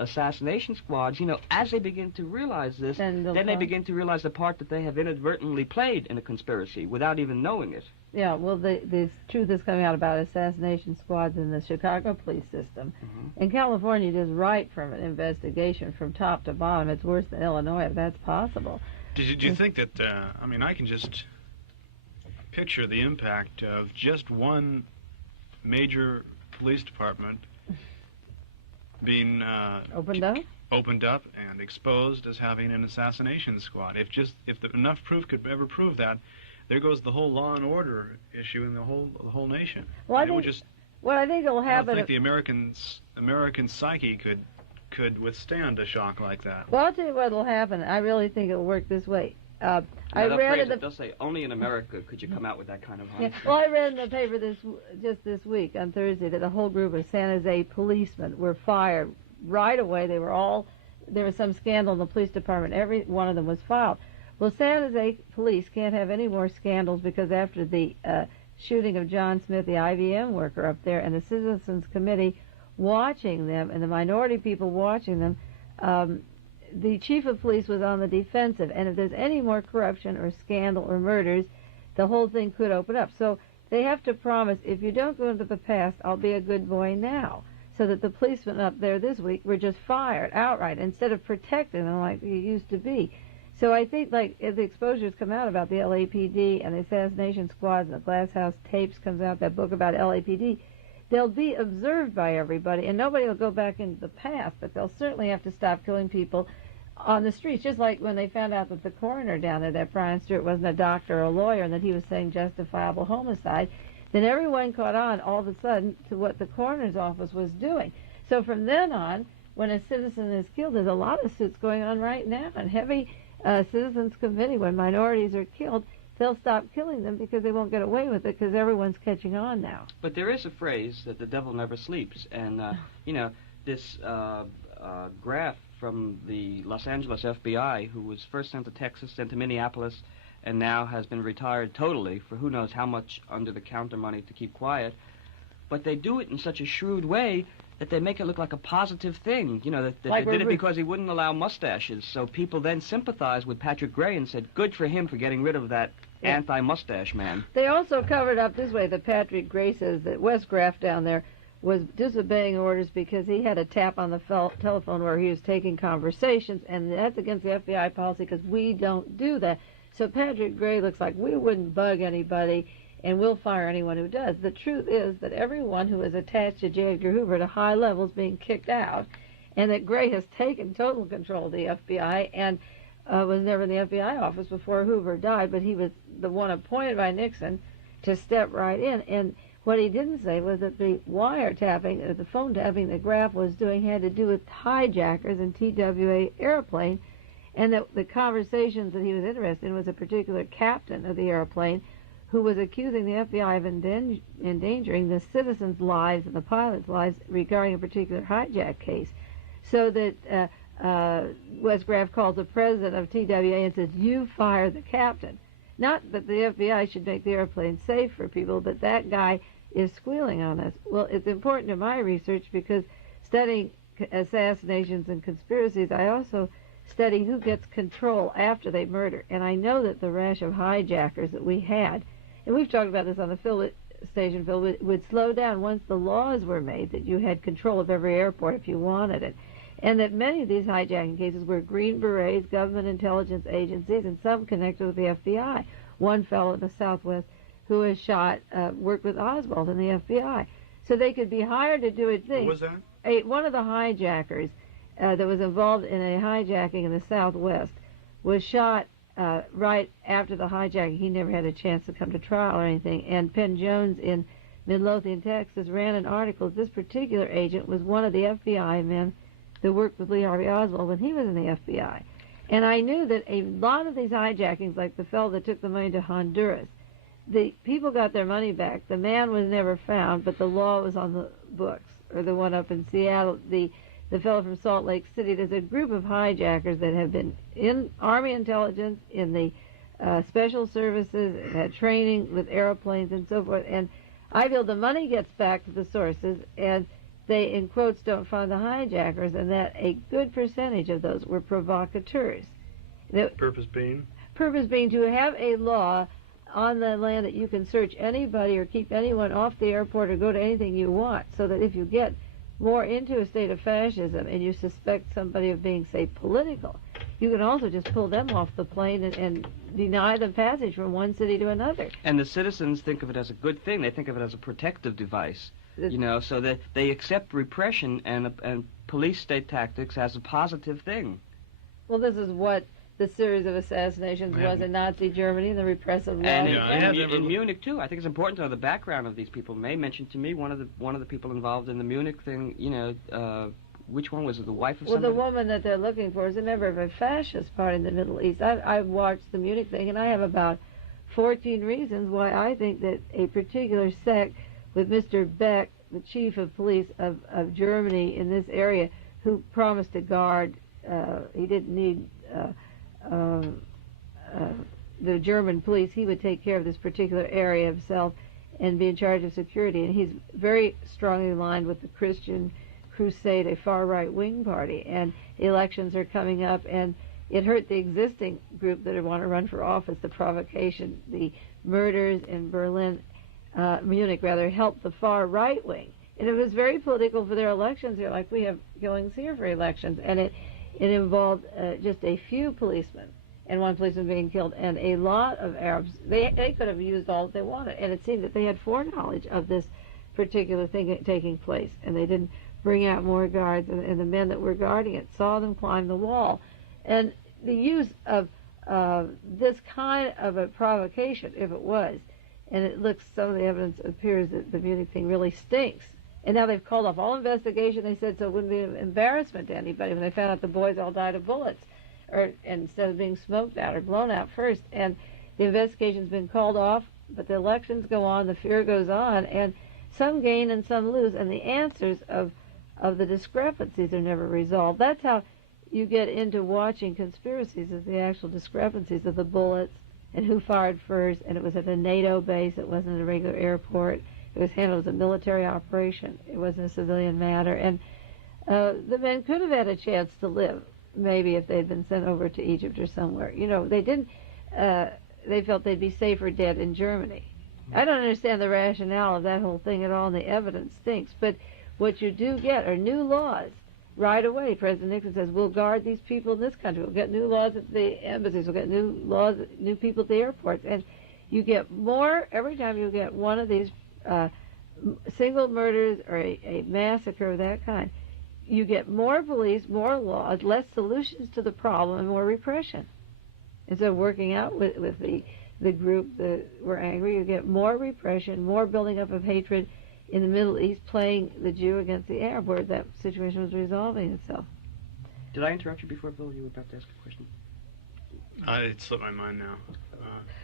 assassination squads, as they begin to realize this, then they begin to realize the part that they have inadvertently played in a conspiracy without even knowing it. Yeah, well, the truth is coming out about assassination squads in the Chicago police system. Mm-hmm. In California, just right from an investigation from top to bottom. It's worse than Illinois, if that's possible. Do you think that, I can just picture the impact of just one major police department being opened up and exposed as having an assassination squad. If enough proof could ever prove that, there goes the whole law and order issue in the whole nation. Well, I think will happen. I don't think the American psyche could withstand a shock like that. Well, I'll tell you what will happen. I really think it'll work this way. I read they'll say only in America could you come out with that kind of honesty. Yeah. Well, I read in the paper just this week on Thursday that a whole group of San Jose policemen were fired right away. There was some scandal in the police department. Every one of them was filed. Well, San Jose police can't have any more scandals because after the shooting of John Smith, the IBM worker up there, and the Citizens Committee watching them and the minority people watching them, the chief of police was on the defensive, and if there's any more corruption or scandal or murders, the whole thing could open up. So they have to promise, if you don't go into the past, I'll be a good boy now. So that the policemen up there this week were just fired outright instead of protecting them like they used to be. So I think, as the exposures come out about the LAPD and the assassination squads and the Glass House tapes comes out, that book about LAPD, they'll be observed by everybody, and nobody will go back into the past, but they'll certainly have to stop killing people on the streets, just like when they found out that the coroner down there, that Brian Stewart, wasn't a doctor or a lawyer, and that he was saying justifiable homicide. Then everyone caught on all of a sudden to what the coroner's office was doing. So from then on, when a citizen is killed, there's a lot of suits going on right now, and heavy Citizens Committee, when minorities are killed, they'll stop killing them because they won't get away with it because everyone's catching on now. But there is a phrase that the devil never sleeps, and this graph from the Los Angeles FBI, who was first sent to Texas, sent to Minneapolis, and now has been retired totally for who knows how much under-the-counter money to keep quiet. But they do it in such a shrewd way that they make it look like a positive thing, that like they did it because he wouldn't allow mustaches. So people then sympathized with Patrick Gray and said, good for him for getting rid of that anti-mustache man. They also covered up this way that Patrick Gray says that Wes Graff down there was disobeying orders because he had a tap on the telephone where he was taking conversations, and that's against the FBI policy because we don't do that. So Patrick Gray looks like we wouldn't bug anybody, and we'll fire anyone who does. The truth is that everyone who is attached to J. Edgar Hoover at a high level is being kicked out, and that Gray has taken total control of the FBI and was never in the FBI office before Hoover died, but he was the one appointed by Nixon to step right in. And what he didn't say was that the wiretapping, the phone tapping that Graff was doing had to do with hijackers and TWA airplane, and that the conversations that he was interested in was a particular captain of the airplane who was accusing the FBI of endangering the citizens' lives and the pilots' lives regarding a particular hijack case. So that Wes Graff called the president of TWA and says, you fire the captain. Not that the FBI should make the airplane safe for people, but that guy is squealing on us. Well, it's important in my research because studying assassinations and conspiracies, I also study who gets control after they murder. And I know that the rash of hijackers that we had, and we've talked about this on the station, Phil, would slow down once the laws were made that you had control of every airport if you wanted it. And that many of these hijacking cases were Green Berets, government intelligence agencies, and some connected with the FBI. One fellow in the Southwest who was shot worked with Oswald in the FBI. So they could be hired to do a thing. What was that? One of the hijackers that was involved in a hijacking in the Southwest was shot right after the hijacking. He never had a chance to come to trial or anything. And Penn Jones in Midlothian, Texas, ran an article. This particular agent was one of the FBI men that worked with Lee Harvey Oswald when he was in the FBI. And I knew that a lot of these hijackings, like the fellow that took the money to Honduras, the people got their money back. The man was never found, but the law was on the books. Or the one up in Seattle, the fellow from Salt Lake City. There's a group of hijackers that have been in Army intelligence, in the special services, had training with airplanes and so forth. And I feel the money gets back to the sources, and they, in quotes, don't find the hijackers, and that a good percentage of those were provocateurs. Purpose being? Purpose being to have a law on the land that you can search anybody or keep anyone off the airport or go to anything you want, so that if you get more into a state of fascism and you suspect somebody of being, say, political, you can also just pull them off the plane and deny them passage from one city to another. And the citizens think of it as a good thing. They think of it as a protective device, so that they accept repression and police state tactics as a positive thing. Well, this is what the series of assassinations was in Nazi Germany and the repressive laws. And in Munich too. I think it's important to know the background of these people. Mae mentioned to me one of the people involved in the Munich thing. Which one was it? The wife of somebody? Well, the woman that they're looking for is a member of a fascist party in the Middle East. I've watched the Munich thing, and I have about 14 reasons why I think that a particular sect with Mr. Beck, the chief of police of Germany in this area, who promised to guard, he didn't need the German police. He would take care of this particular area himself and be in charge of security. And he's very strongly aligned with the Christian Crusade, a far right-wing party. And elections are coming up, and it hurt the existing group that want to run for office. The provocation, the murders in Munich helped the far right-wing. And it was very political for their elections here, like we have killings here for elections. And it involved just a few policemen, and one policeman being killed, and a lot of Arabs. They could have used all that they wanted, and it seemed that they had foreknowledge of this particular thing taking place, and they didn't bring out more guards, and the men that were guarding it saw them climb the wall. And the use of this kind of a provocation, if it was, and it looks, some of the evidence appears that the Munich thing really stinks. And now they've called off all investigation, they said, so it wouldn't be an embarrassment to anybody when they found out the boys all died of bullets, or instead of being smoked out or blown out first. And the investigation's been called off, but the elections go on, the fear goes on, and some gain and some lose, and the answers of the discrepancies are never resolved. That's how you get into watching conspiracies, is the actual discrepancies of the bullets and who fired first, and it was at a NATO base, it wasn't at a regular airport. It was handled as a military operation. It wasn't a civilian matter. And the men could have had a chance to live, maybe if they'd been sent over to Egypt or somewhere. They didn't. They felt they'd be safer dead in Germany. I don't understand the rationale of that whole thing at all, and the evidence stinks. But what you do get are new laws. Right away, President Nixon says, we'll guard these people in this country. We'll get new laws at the embassies. We'll get new laws, new people at the airports. And you get more, every time you get one of these single murders or a massacre of that kind, you get more police, more laws, less solutions to the problem, and more repression. Instead of working out with the group that were angry, you get more repression, more building up of hatred in the Middle East, playing the Jew against the Arab, where that situation was resolving itself. Did I interrupt you before, Bill? You were about to ask a question. It slipped my mind now.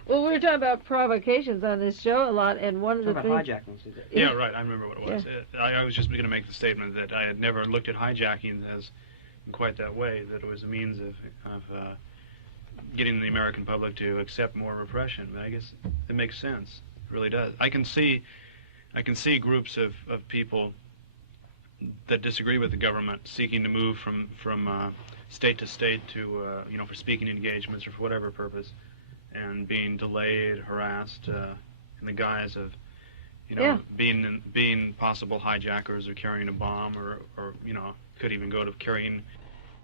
Well, we were talking about provocations on this show a lot, and one of the things... about hijackings, is it? Yeah, right. I remember what it was. Yeah. I was just going to make the statement that I had never looked at hijacking as in quite that way, that it was a means of getting the American public to accept more repression. But I guess it makes sense. It really does. I can see I can see groups of people that disagree with the government seeking to move from state to state to for speaking engagements or for whatever purpose, and being delayed, harassed in the guise of being possible hijackers or carrying a bomb or could even go to carrying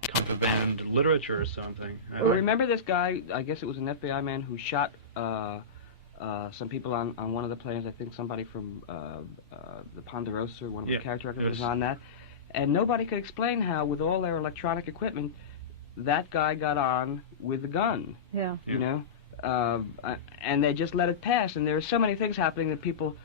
contraband literature or something. Well, remember this guy, I guess it was an FBI man who shot some people on one of the planes. I think somebody from the Ponderosa, one of the character actors, was on that. And nobody could explain how, with all their electronic equipment, that guy got on with the gun. Yeah. You know? And they just let it pass. And there are so many things happening that people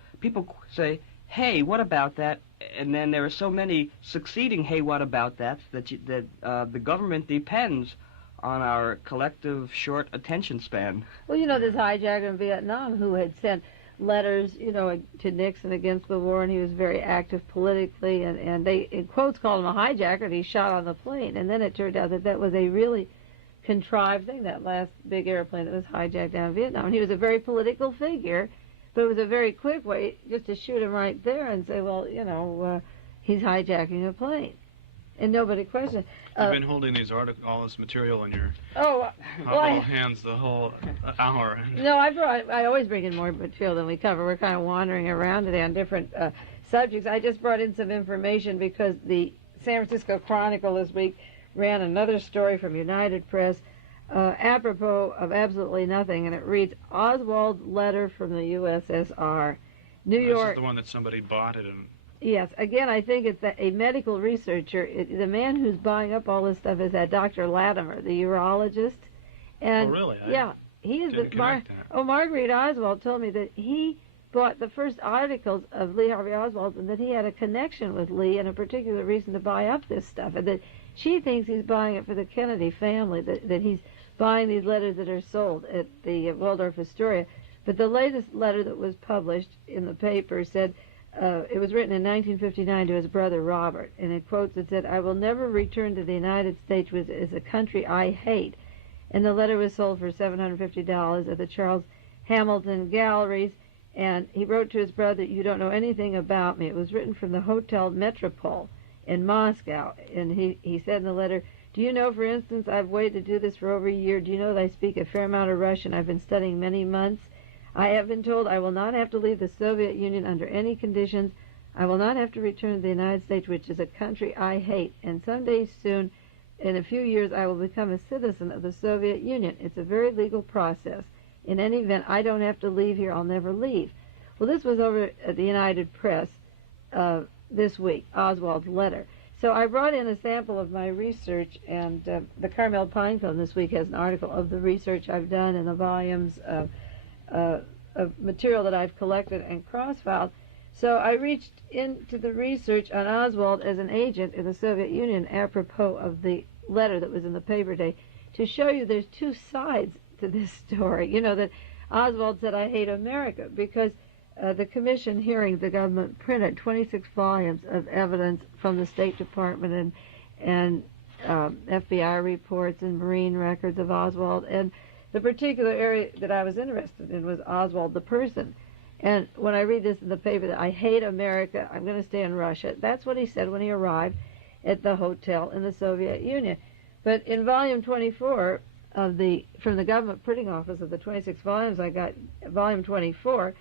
say, hey, what about that? And then there are so many succeeding hey, what about that the government depends on our collective short attention span. Well, this hijacker in Vietnam who had sent letters, to Nixon against the war, and he was very active politically, and they, in quotes, called him a hijacker, and he shot on the plane. And then it turned out that was a really contrived thing, that last big airplane that was hijacked down in Vietnam. And he was a very political figure, but it was a very quick way just to shoot him right there and say, well, he's hijacking a plane. And nobody questioned. You've been holding all this material in your hands the whole hour. No, I always bring in more material than we cover. We're kind of wandering around today on different subjects. I just brought in some information because the San Francisco Chronicle this week ran another story from United Press apropos of absolutely nothing, and it reads, Oswald letter from the USSR. New York. This is the one that somebody bought it and... Yes, again, I think it's a medical researcher. The man who's buying up all this stuff is that Dr. Latimer, the urologist. And, oh, really? He is Marguerite Oswald told me that he bought the first articles of Lee Harvey Oswald and that he had a connection with Lee and a particular reason to buy up this stuff, and that she thinks he's buying it for the Kennedy family, that he's buying these letters that are sold at the Waldorf Astoria. But the latest letter that was published in the paper said, it was written in 1959 to his brother Robert, and in quotes it said, I will never return to the United States, which is a country I hate. And the letter was sold for $750 at the Charles Hamilton Galleries, and he wrote to his brother, you don't know anything about me. It was written from the Hotel Metropole in Moscow, and he said in the letter, do you know, for instance, I've waited to do this for over a year. Do you know that I speak a fair amount of Russian? I've been studying many months. I have been told I will not have to leave the Soviet Union under any conditions. I will not have to return to the United States, which is a country I hate. And someday soon, in a few years, I will become a citizen of the Soviet Union. It's a very legal process. In any event, I don't have to leave here. I'll never leave. Well, this was over at the United Press this week, Oswald's letter. So I brought in a sample of my research, and the Carmel Pinecone this week has an article of the research I've done in the volumes of material that I've collected and cross-filed. So I reached into the research on Oswald as an agent in the Soviet Union apropos of the letter that was in the paper today to show you there's two sides to this story. That Oswald said, I hate America, because the commission hearing the government printed 26 volumes of evidence from the State Department and FBI reports and Marine records of Oswald, and the particular area that I was interested in was Oswald the person. And when I read this in the paper that I hate America, I'm going to stay in Russia, that's what he said when he arrived at the hotel in the Soviet Union. But in volume 24 from the government printing office of the 26 volumes I got, volume 24,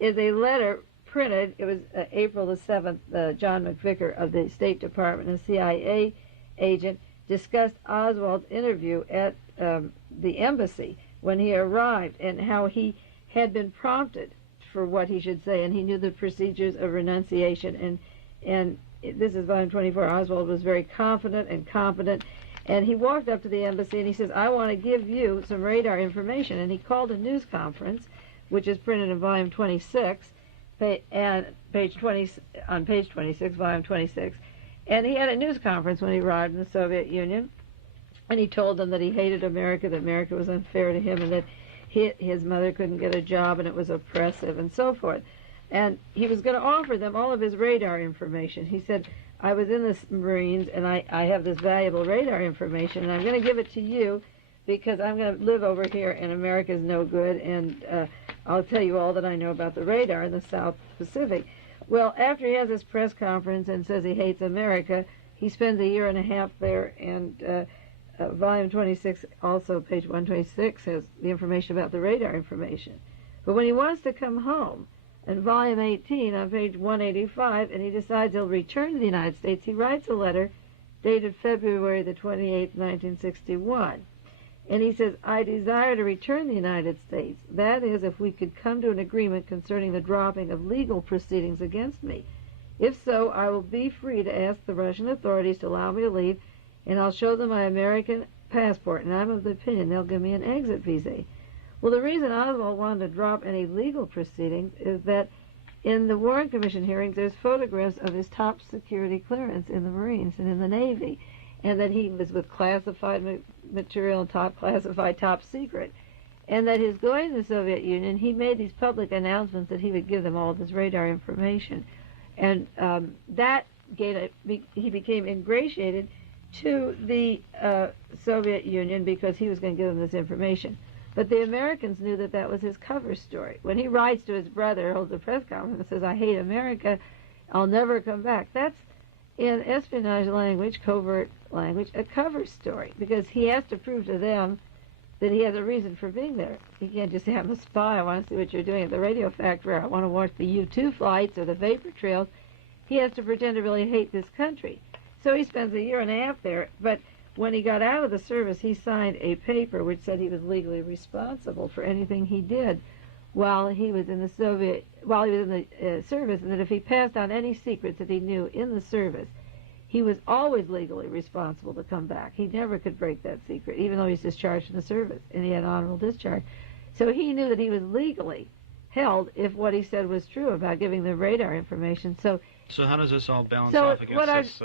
is a letter printed. It was April the 7th, John McVicker of the State Department, a CIA agent, discussed Oswald's interview at the embassy when he arrived and how he had been prompted for what he should say, and he knew the procedures of renunciation. And this is volume 24. Oswald was very confident and competent, and he walked up to the embassy and he says, I want to give you some radar information. And he called a news conference, which is printed in volume 26, and on page 26, volume 26. And he had a news conference when he arrived in the Soviet Union, and he told them that he hated America, that America was unfair to him, and that his mother couldn't get a job and it was oppressive and so forth. And he was going to offer them all of his radar information. He said, I was in the Marines and I have this valuable radar information, and I'm going to give it to you because I'm going to live over here and America's no good, and I'll tell you all that I know about the radar in the South Pacific. Well, after he has his press conference and says he hates America, he spends a year and a half there, and volume 26, also page 126, has the information about the radar information. But when he wants to come home, in volume 18 on page 185, and he decides he'll return to the United States, he writes a letter dated February the 28th, 1961. And he says, I desire to return to the United States. That is, if we could come to an agreement concerning the dropping of legal proceedings against me. If so, I will be free to ask the Russian authorities to allow me to leave, and I'll show them my American passport, and I'm of the opinion they'll give me an exit visa. Well, the reason Oswald wanted to drop any legal proceedings is that in the Warren Commission hearings, there's photographs of his top security clearance in the Marines and in the Navy, and that he was with classified material, top classified, top secret, and that his going to the Soviet Union, he made these public announcements that he would give them all of this radar information, and he became ingratiated to the Soviet Union because he was going to give them this information. But the Americans knew that that was his cover story. When he writes to his brother, holds a press conference and says, I hate America, I'll never come back, that's, in espionage language, covert language, a cover story, because he has to prove to them that he has a reason for being there. He can't just say, I'm a spy, I want to see what you're doing at the radio factory, or I want to watch the U-2 flights or the vapor trails. He has to pretend to really hate this country. So he spends a year and a half there, but when he got out of the service, he signed a paper which said he was legally responsible for anything he did while he was in the service, and that if he passed on any secrets that he knew in the service, he was always legally responsible to come back. He never could break that secret, even though he was discharged from the service, and he had honorable discharge. So he knew that he was legally held if what he said was true about giving the radar information. So how does this all balance off against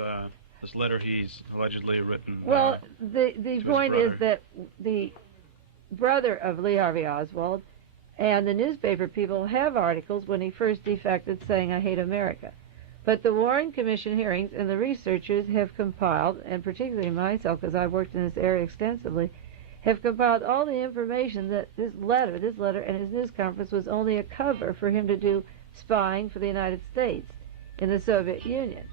this letter he's allegedly written? Well, the point is that the brother of Lee Harvey Oswald and the newspaper people have articles when he first defected saying, I hate America. But the Warren Commission hearings and the researchers have compiled, and particularly myself, because I've worked in this area extensively, have compiled all the information that this letter and his news conference was only a cover for him to do spying for the United States in the Soviet Union.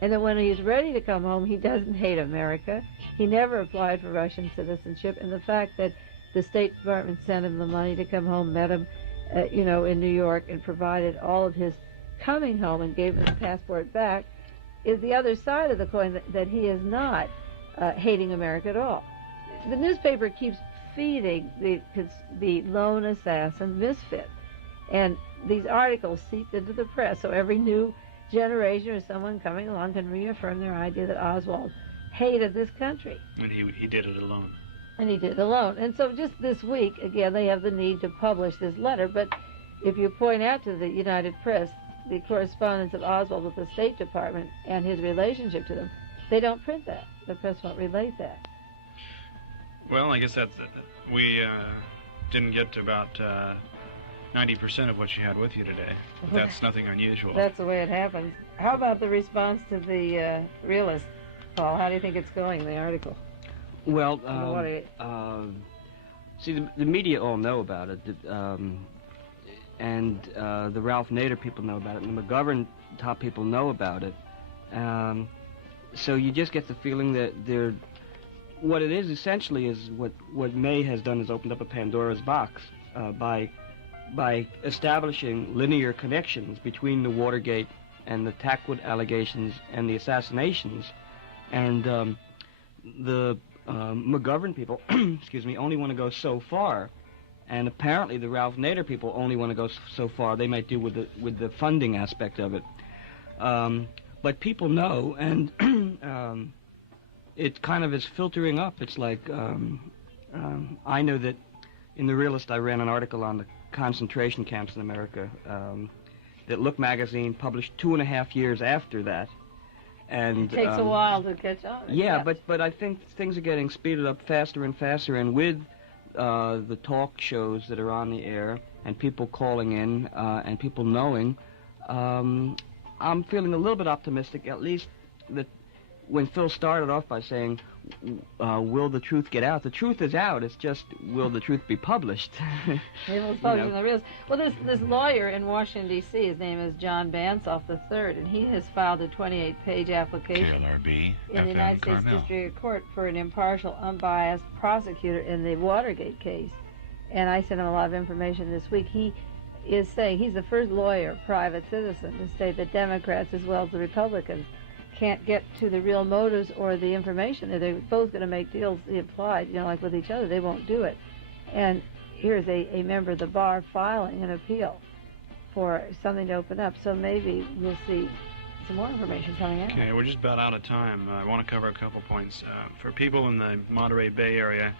And then when he's ready to come home, he doesn't hate America. He never applied for Russian citizenship. And the fact that the State Department sent him the money to come home, met him, in New York, and provided all of his coming home and gave him his passport back, is the other side of the coin, that he is not hating America at all. The newspaper keeps feeding the lone assassin misfit. And these articles seep into the press, so every new generation or someone coming along can reaffirm their idea that Oswald hated this country. And he did it alone. And he did it alone. And so just this week, again, they have the need to publish this letter. But if you point out to the United Press the correspondence of Oswald with the State Department and his relationship to them, they don't print that. The press won't relate that. Well, I guess we didn't get to about 90% of what you had with you today. That's nothing unusual. That's the way it happens. How about the response to the realist, Paul? How do you think it's going, the article? Well, see, the media all know about it, and the Ralph Nader people know about it, and the McGovern top people know about it. So you just get the feeling that what it is essentially is what May has done is opened up a Pandora's box by establishing linear connections between the Watergate and the Tackwood allegations and the assassinations, and the McGovern people, excuse me, only want to go so far, and apparently the Ralph Nader people only want to go so far. They might do with the funding aspect of it, but people know, and it kind of is filtering up. It's like I know that in The Realist I ran an article on the concentration camps in America that Look magazine published 2.5 years after that. And it takes a while to catch on. Yeah, but I think things are getting speeded up faster and faster, and with the talk shows that are on the air and people calling in and people knowing, I'm feeling a little bit optimistic, at least that when Phil started off by saying will the truth get out? The truth is out. It's just, will the truth be published? It was published in the Realist. Well, this lawyer in Washington, D.C., his name is John Bansoff III, and he has filed a 28-page application KLRB, in the FM United States Carmel. District Court for an impartial, unbiased prosecutor in the Watergate case. And I sent him a lot of information this week. He is saying he's the first lawyer, private citizen, to say that Democrats as well as the Republicans can't get to the real motives or the information. They're both going to make deals implied, like with each other. They won't do it. And here's a member of the bar filing an appeal for something to open up. So maybe we'll see some more information coming out. Okay, we're just about out of time. I want to cover a couple points. For people in the Monterey Bay area,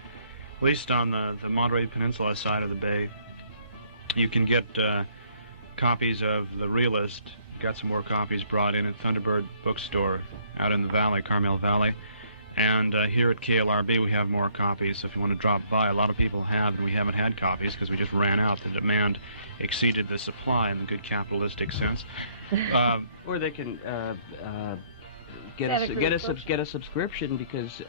at least on the Monterey Peninsula side of the bay, you can get copies of The Realist. Got some more copies brought in at Thunderbird Bookstore out in the valley, Carmel Valley. And here at KLRB we have more copies, so if you want to drop by. A lot of people have, and we haven't had copies because we just ran out. The demand exceeded the supply in the good capitalistic sense. Or they can get a subscription because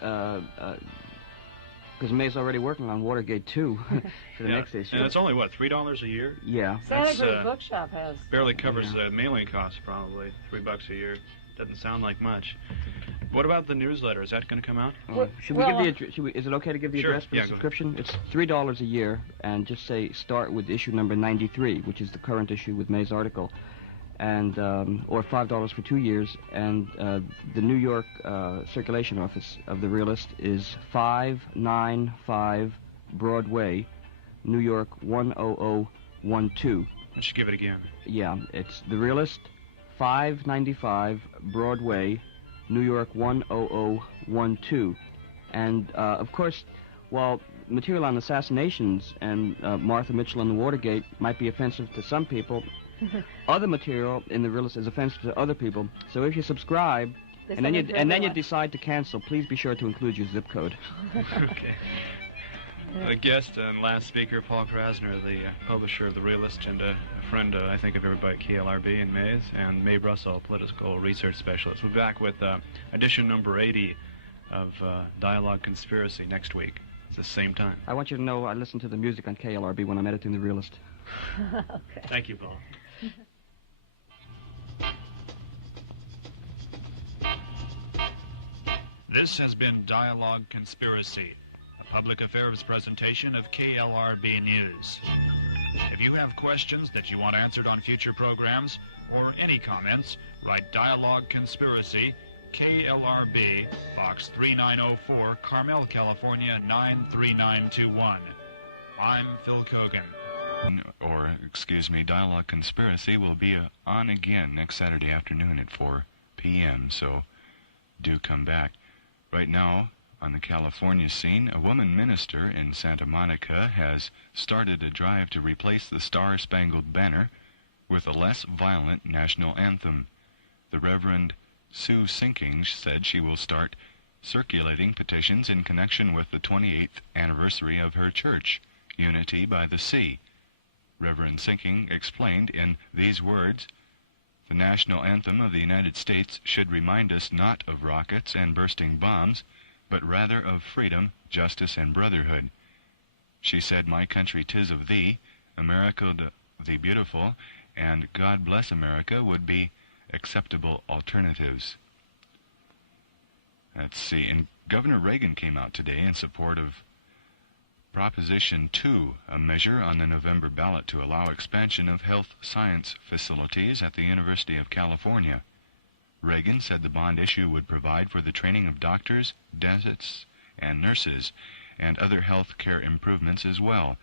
Mae's already working on Watergate 2 for the next issue. And it's only, what, $3 a year? Yeah. Santa Cruz Bookshop has. Barely covers the mailing costs, probably. $3 a year. Doesn't sound like much. What about the newsletter? Is that going to come out? Should we give the address? Is it okay to give the Sure. address for Yeah, the subscription? It's $3 a year, and just say start with issue number 93, which is the current issue with Mae's article, and or $5 for 2 years. And the New York circulation office of The Realist is 595 Broadway, New York 10012. Let's just give it again. Yeah, it's The Realist, 595 Broadway, New York 10012. And, of course, while material on assassinations and Martha Mitchell and the Watergate might be offensive to some people, other material in The Realist is offensive to other people. So if you subscribe, and then you decide to cancel, please be sure to include your zip code. Okay. The guest and last speaker, Paul Krassner, the publisher of The Realist, and a friend, I think, of everybody at KLRB and Mae's, and Mae Brussell, political research specialist. We'll be back with edition number 80 of Dialogue Conspiracy next week. It's the same time. I want you to know I listen to the music on KLRB when I'm editing The Realist. Okay. Thank you, Paul. This has been Dialogue Conspiracy, a public affairs presentation of KLRB News. If you have questions that you want answered on future programs, or any comments, write Dialogue Conspiracy, KLRB, Box 3904, Carmel, California, 93921. I'm Phil Kogan. Or, excuse me, Dialogue Conspiracy will be on again next Saturday afternoon at 4 p.m., so do come back. Right now, on the California scene, a woman minister in Santa Monica has started a drive to replace the Star-Spangled Banner with a less violent national anthem. The Reverend Sue Sinkings said she will start circulating petitions in connection with the 28th anniversary of her church, Unity by the Sea. Reverend Sinking explained in these words, "The national anthem of the United States should remind us not of rockets and bursting bombs, but rather of freedom, justice, and brotherhood." She said, "My country 'tis of thee, America the beautiful, and God bless America would be acceptable alternatives." Let's see, and Governor Reagan came out today in support of Proposition 2, a measure on the November ballot to allow expansion of health science facilities at the University of California. Reagan said the bond issue would provide for the training of doctors, dentists, and nurses, and other health care improvements as well.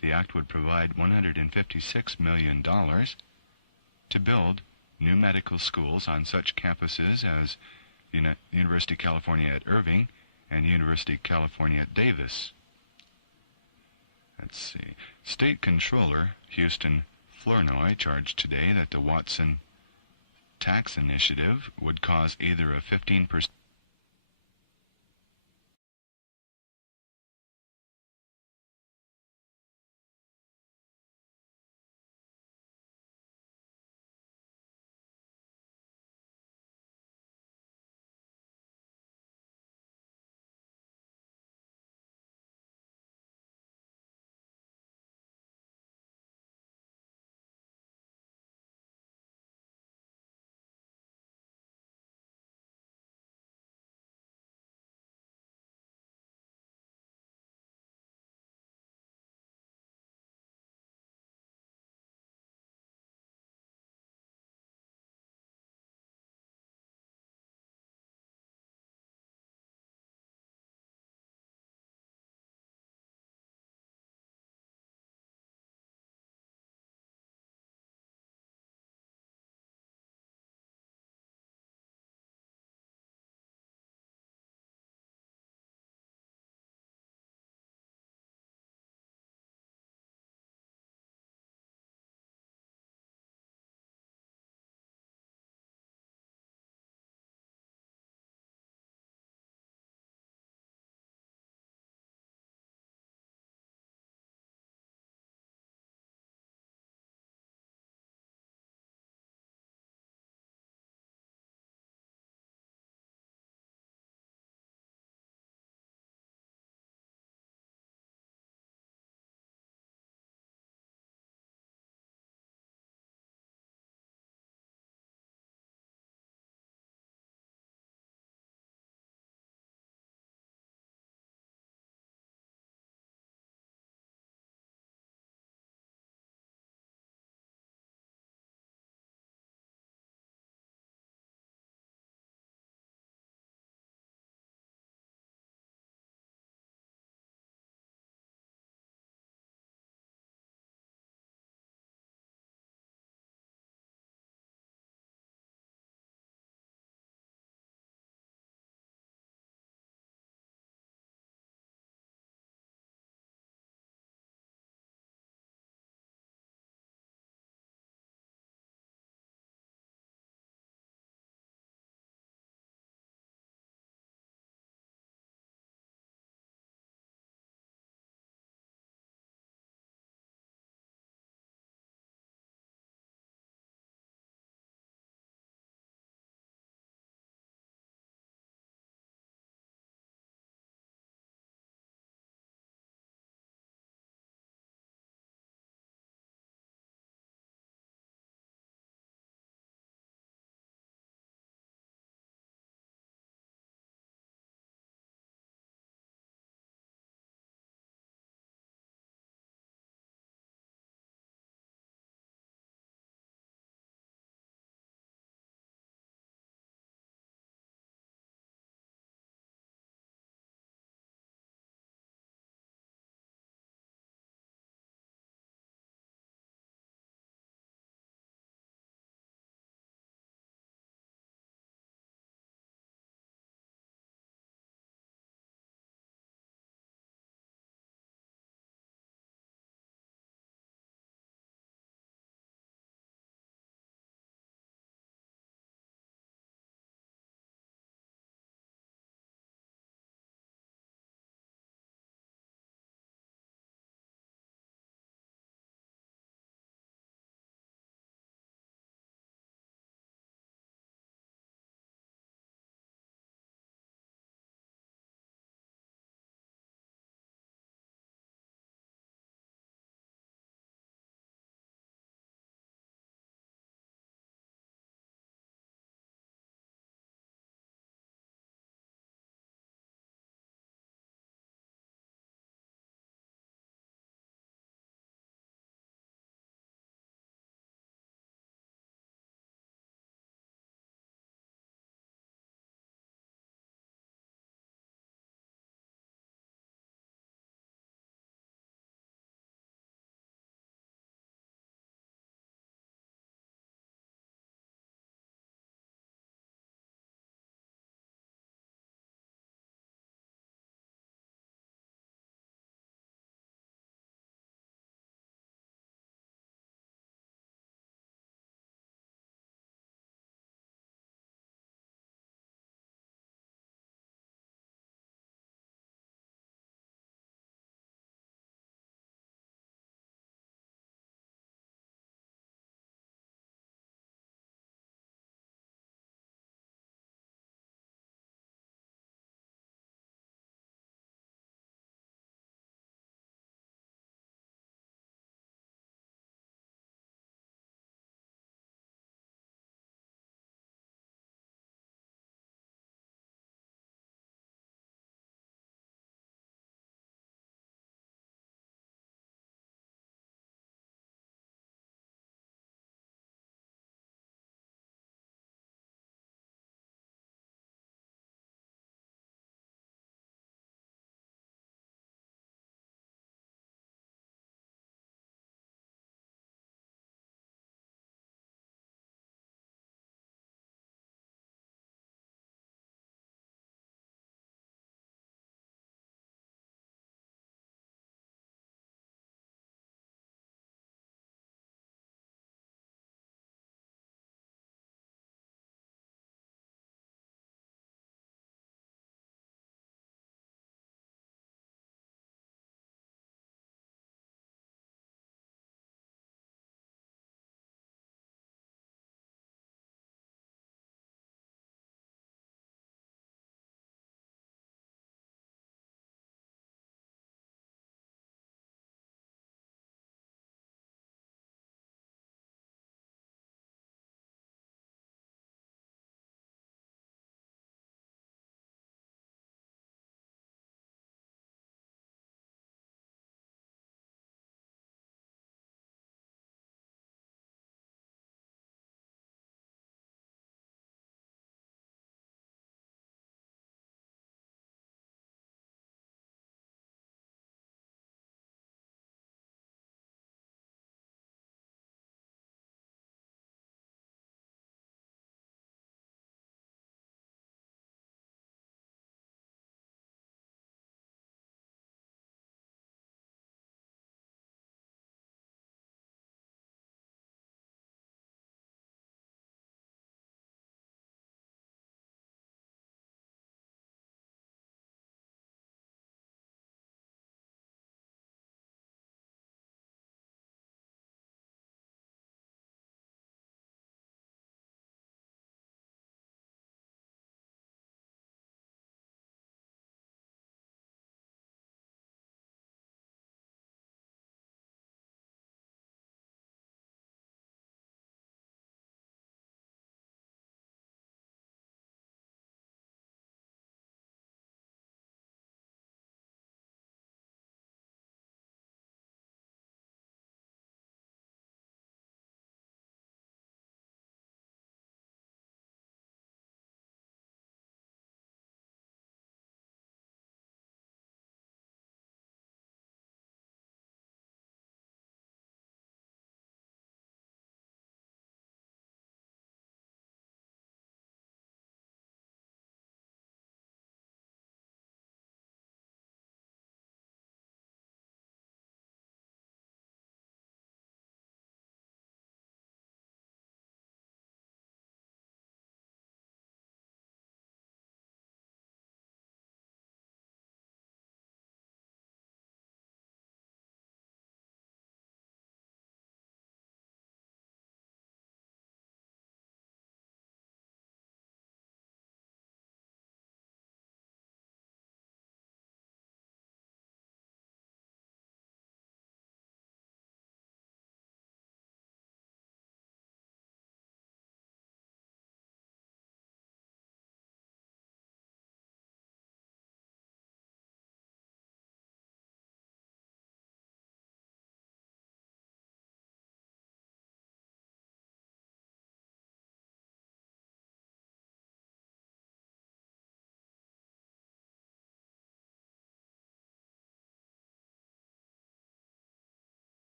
The act would provide $156 million to build new medical schools on such campuses as University of California at Irving and University of California at Davis. Let's see. State Controller Houston Flournoy charged today that the Watson tax initiative would cause either a 15%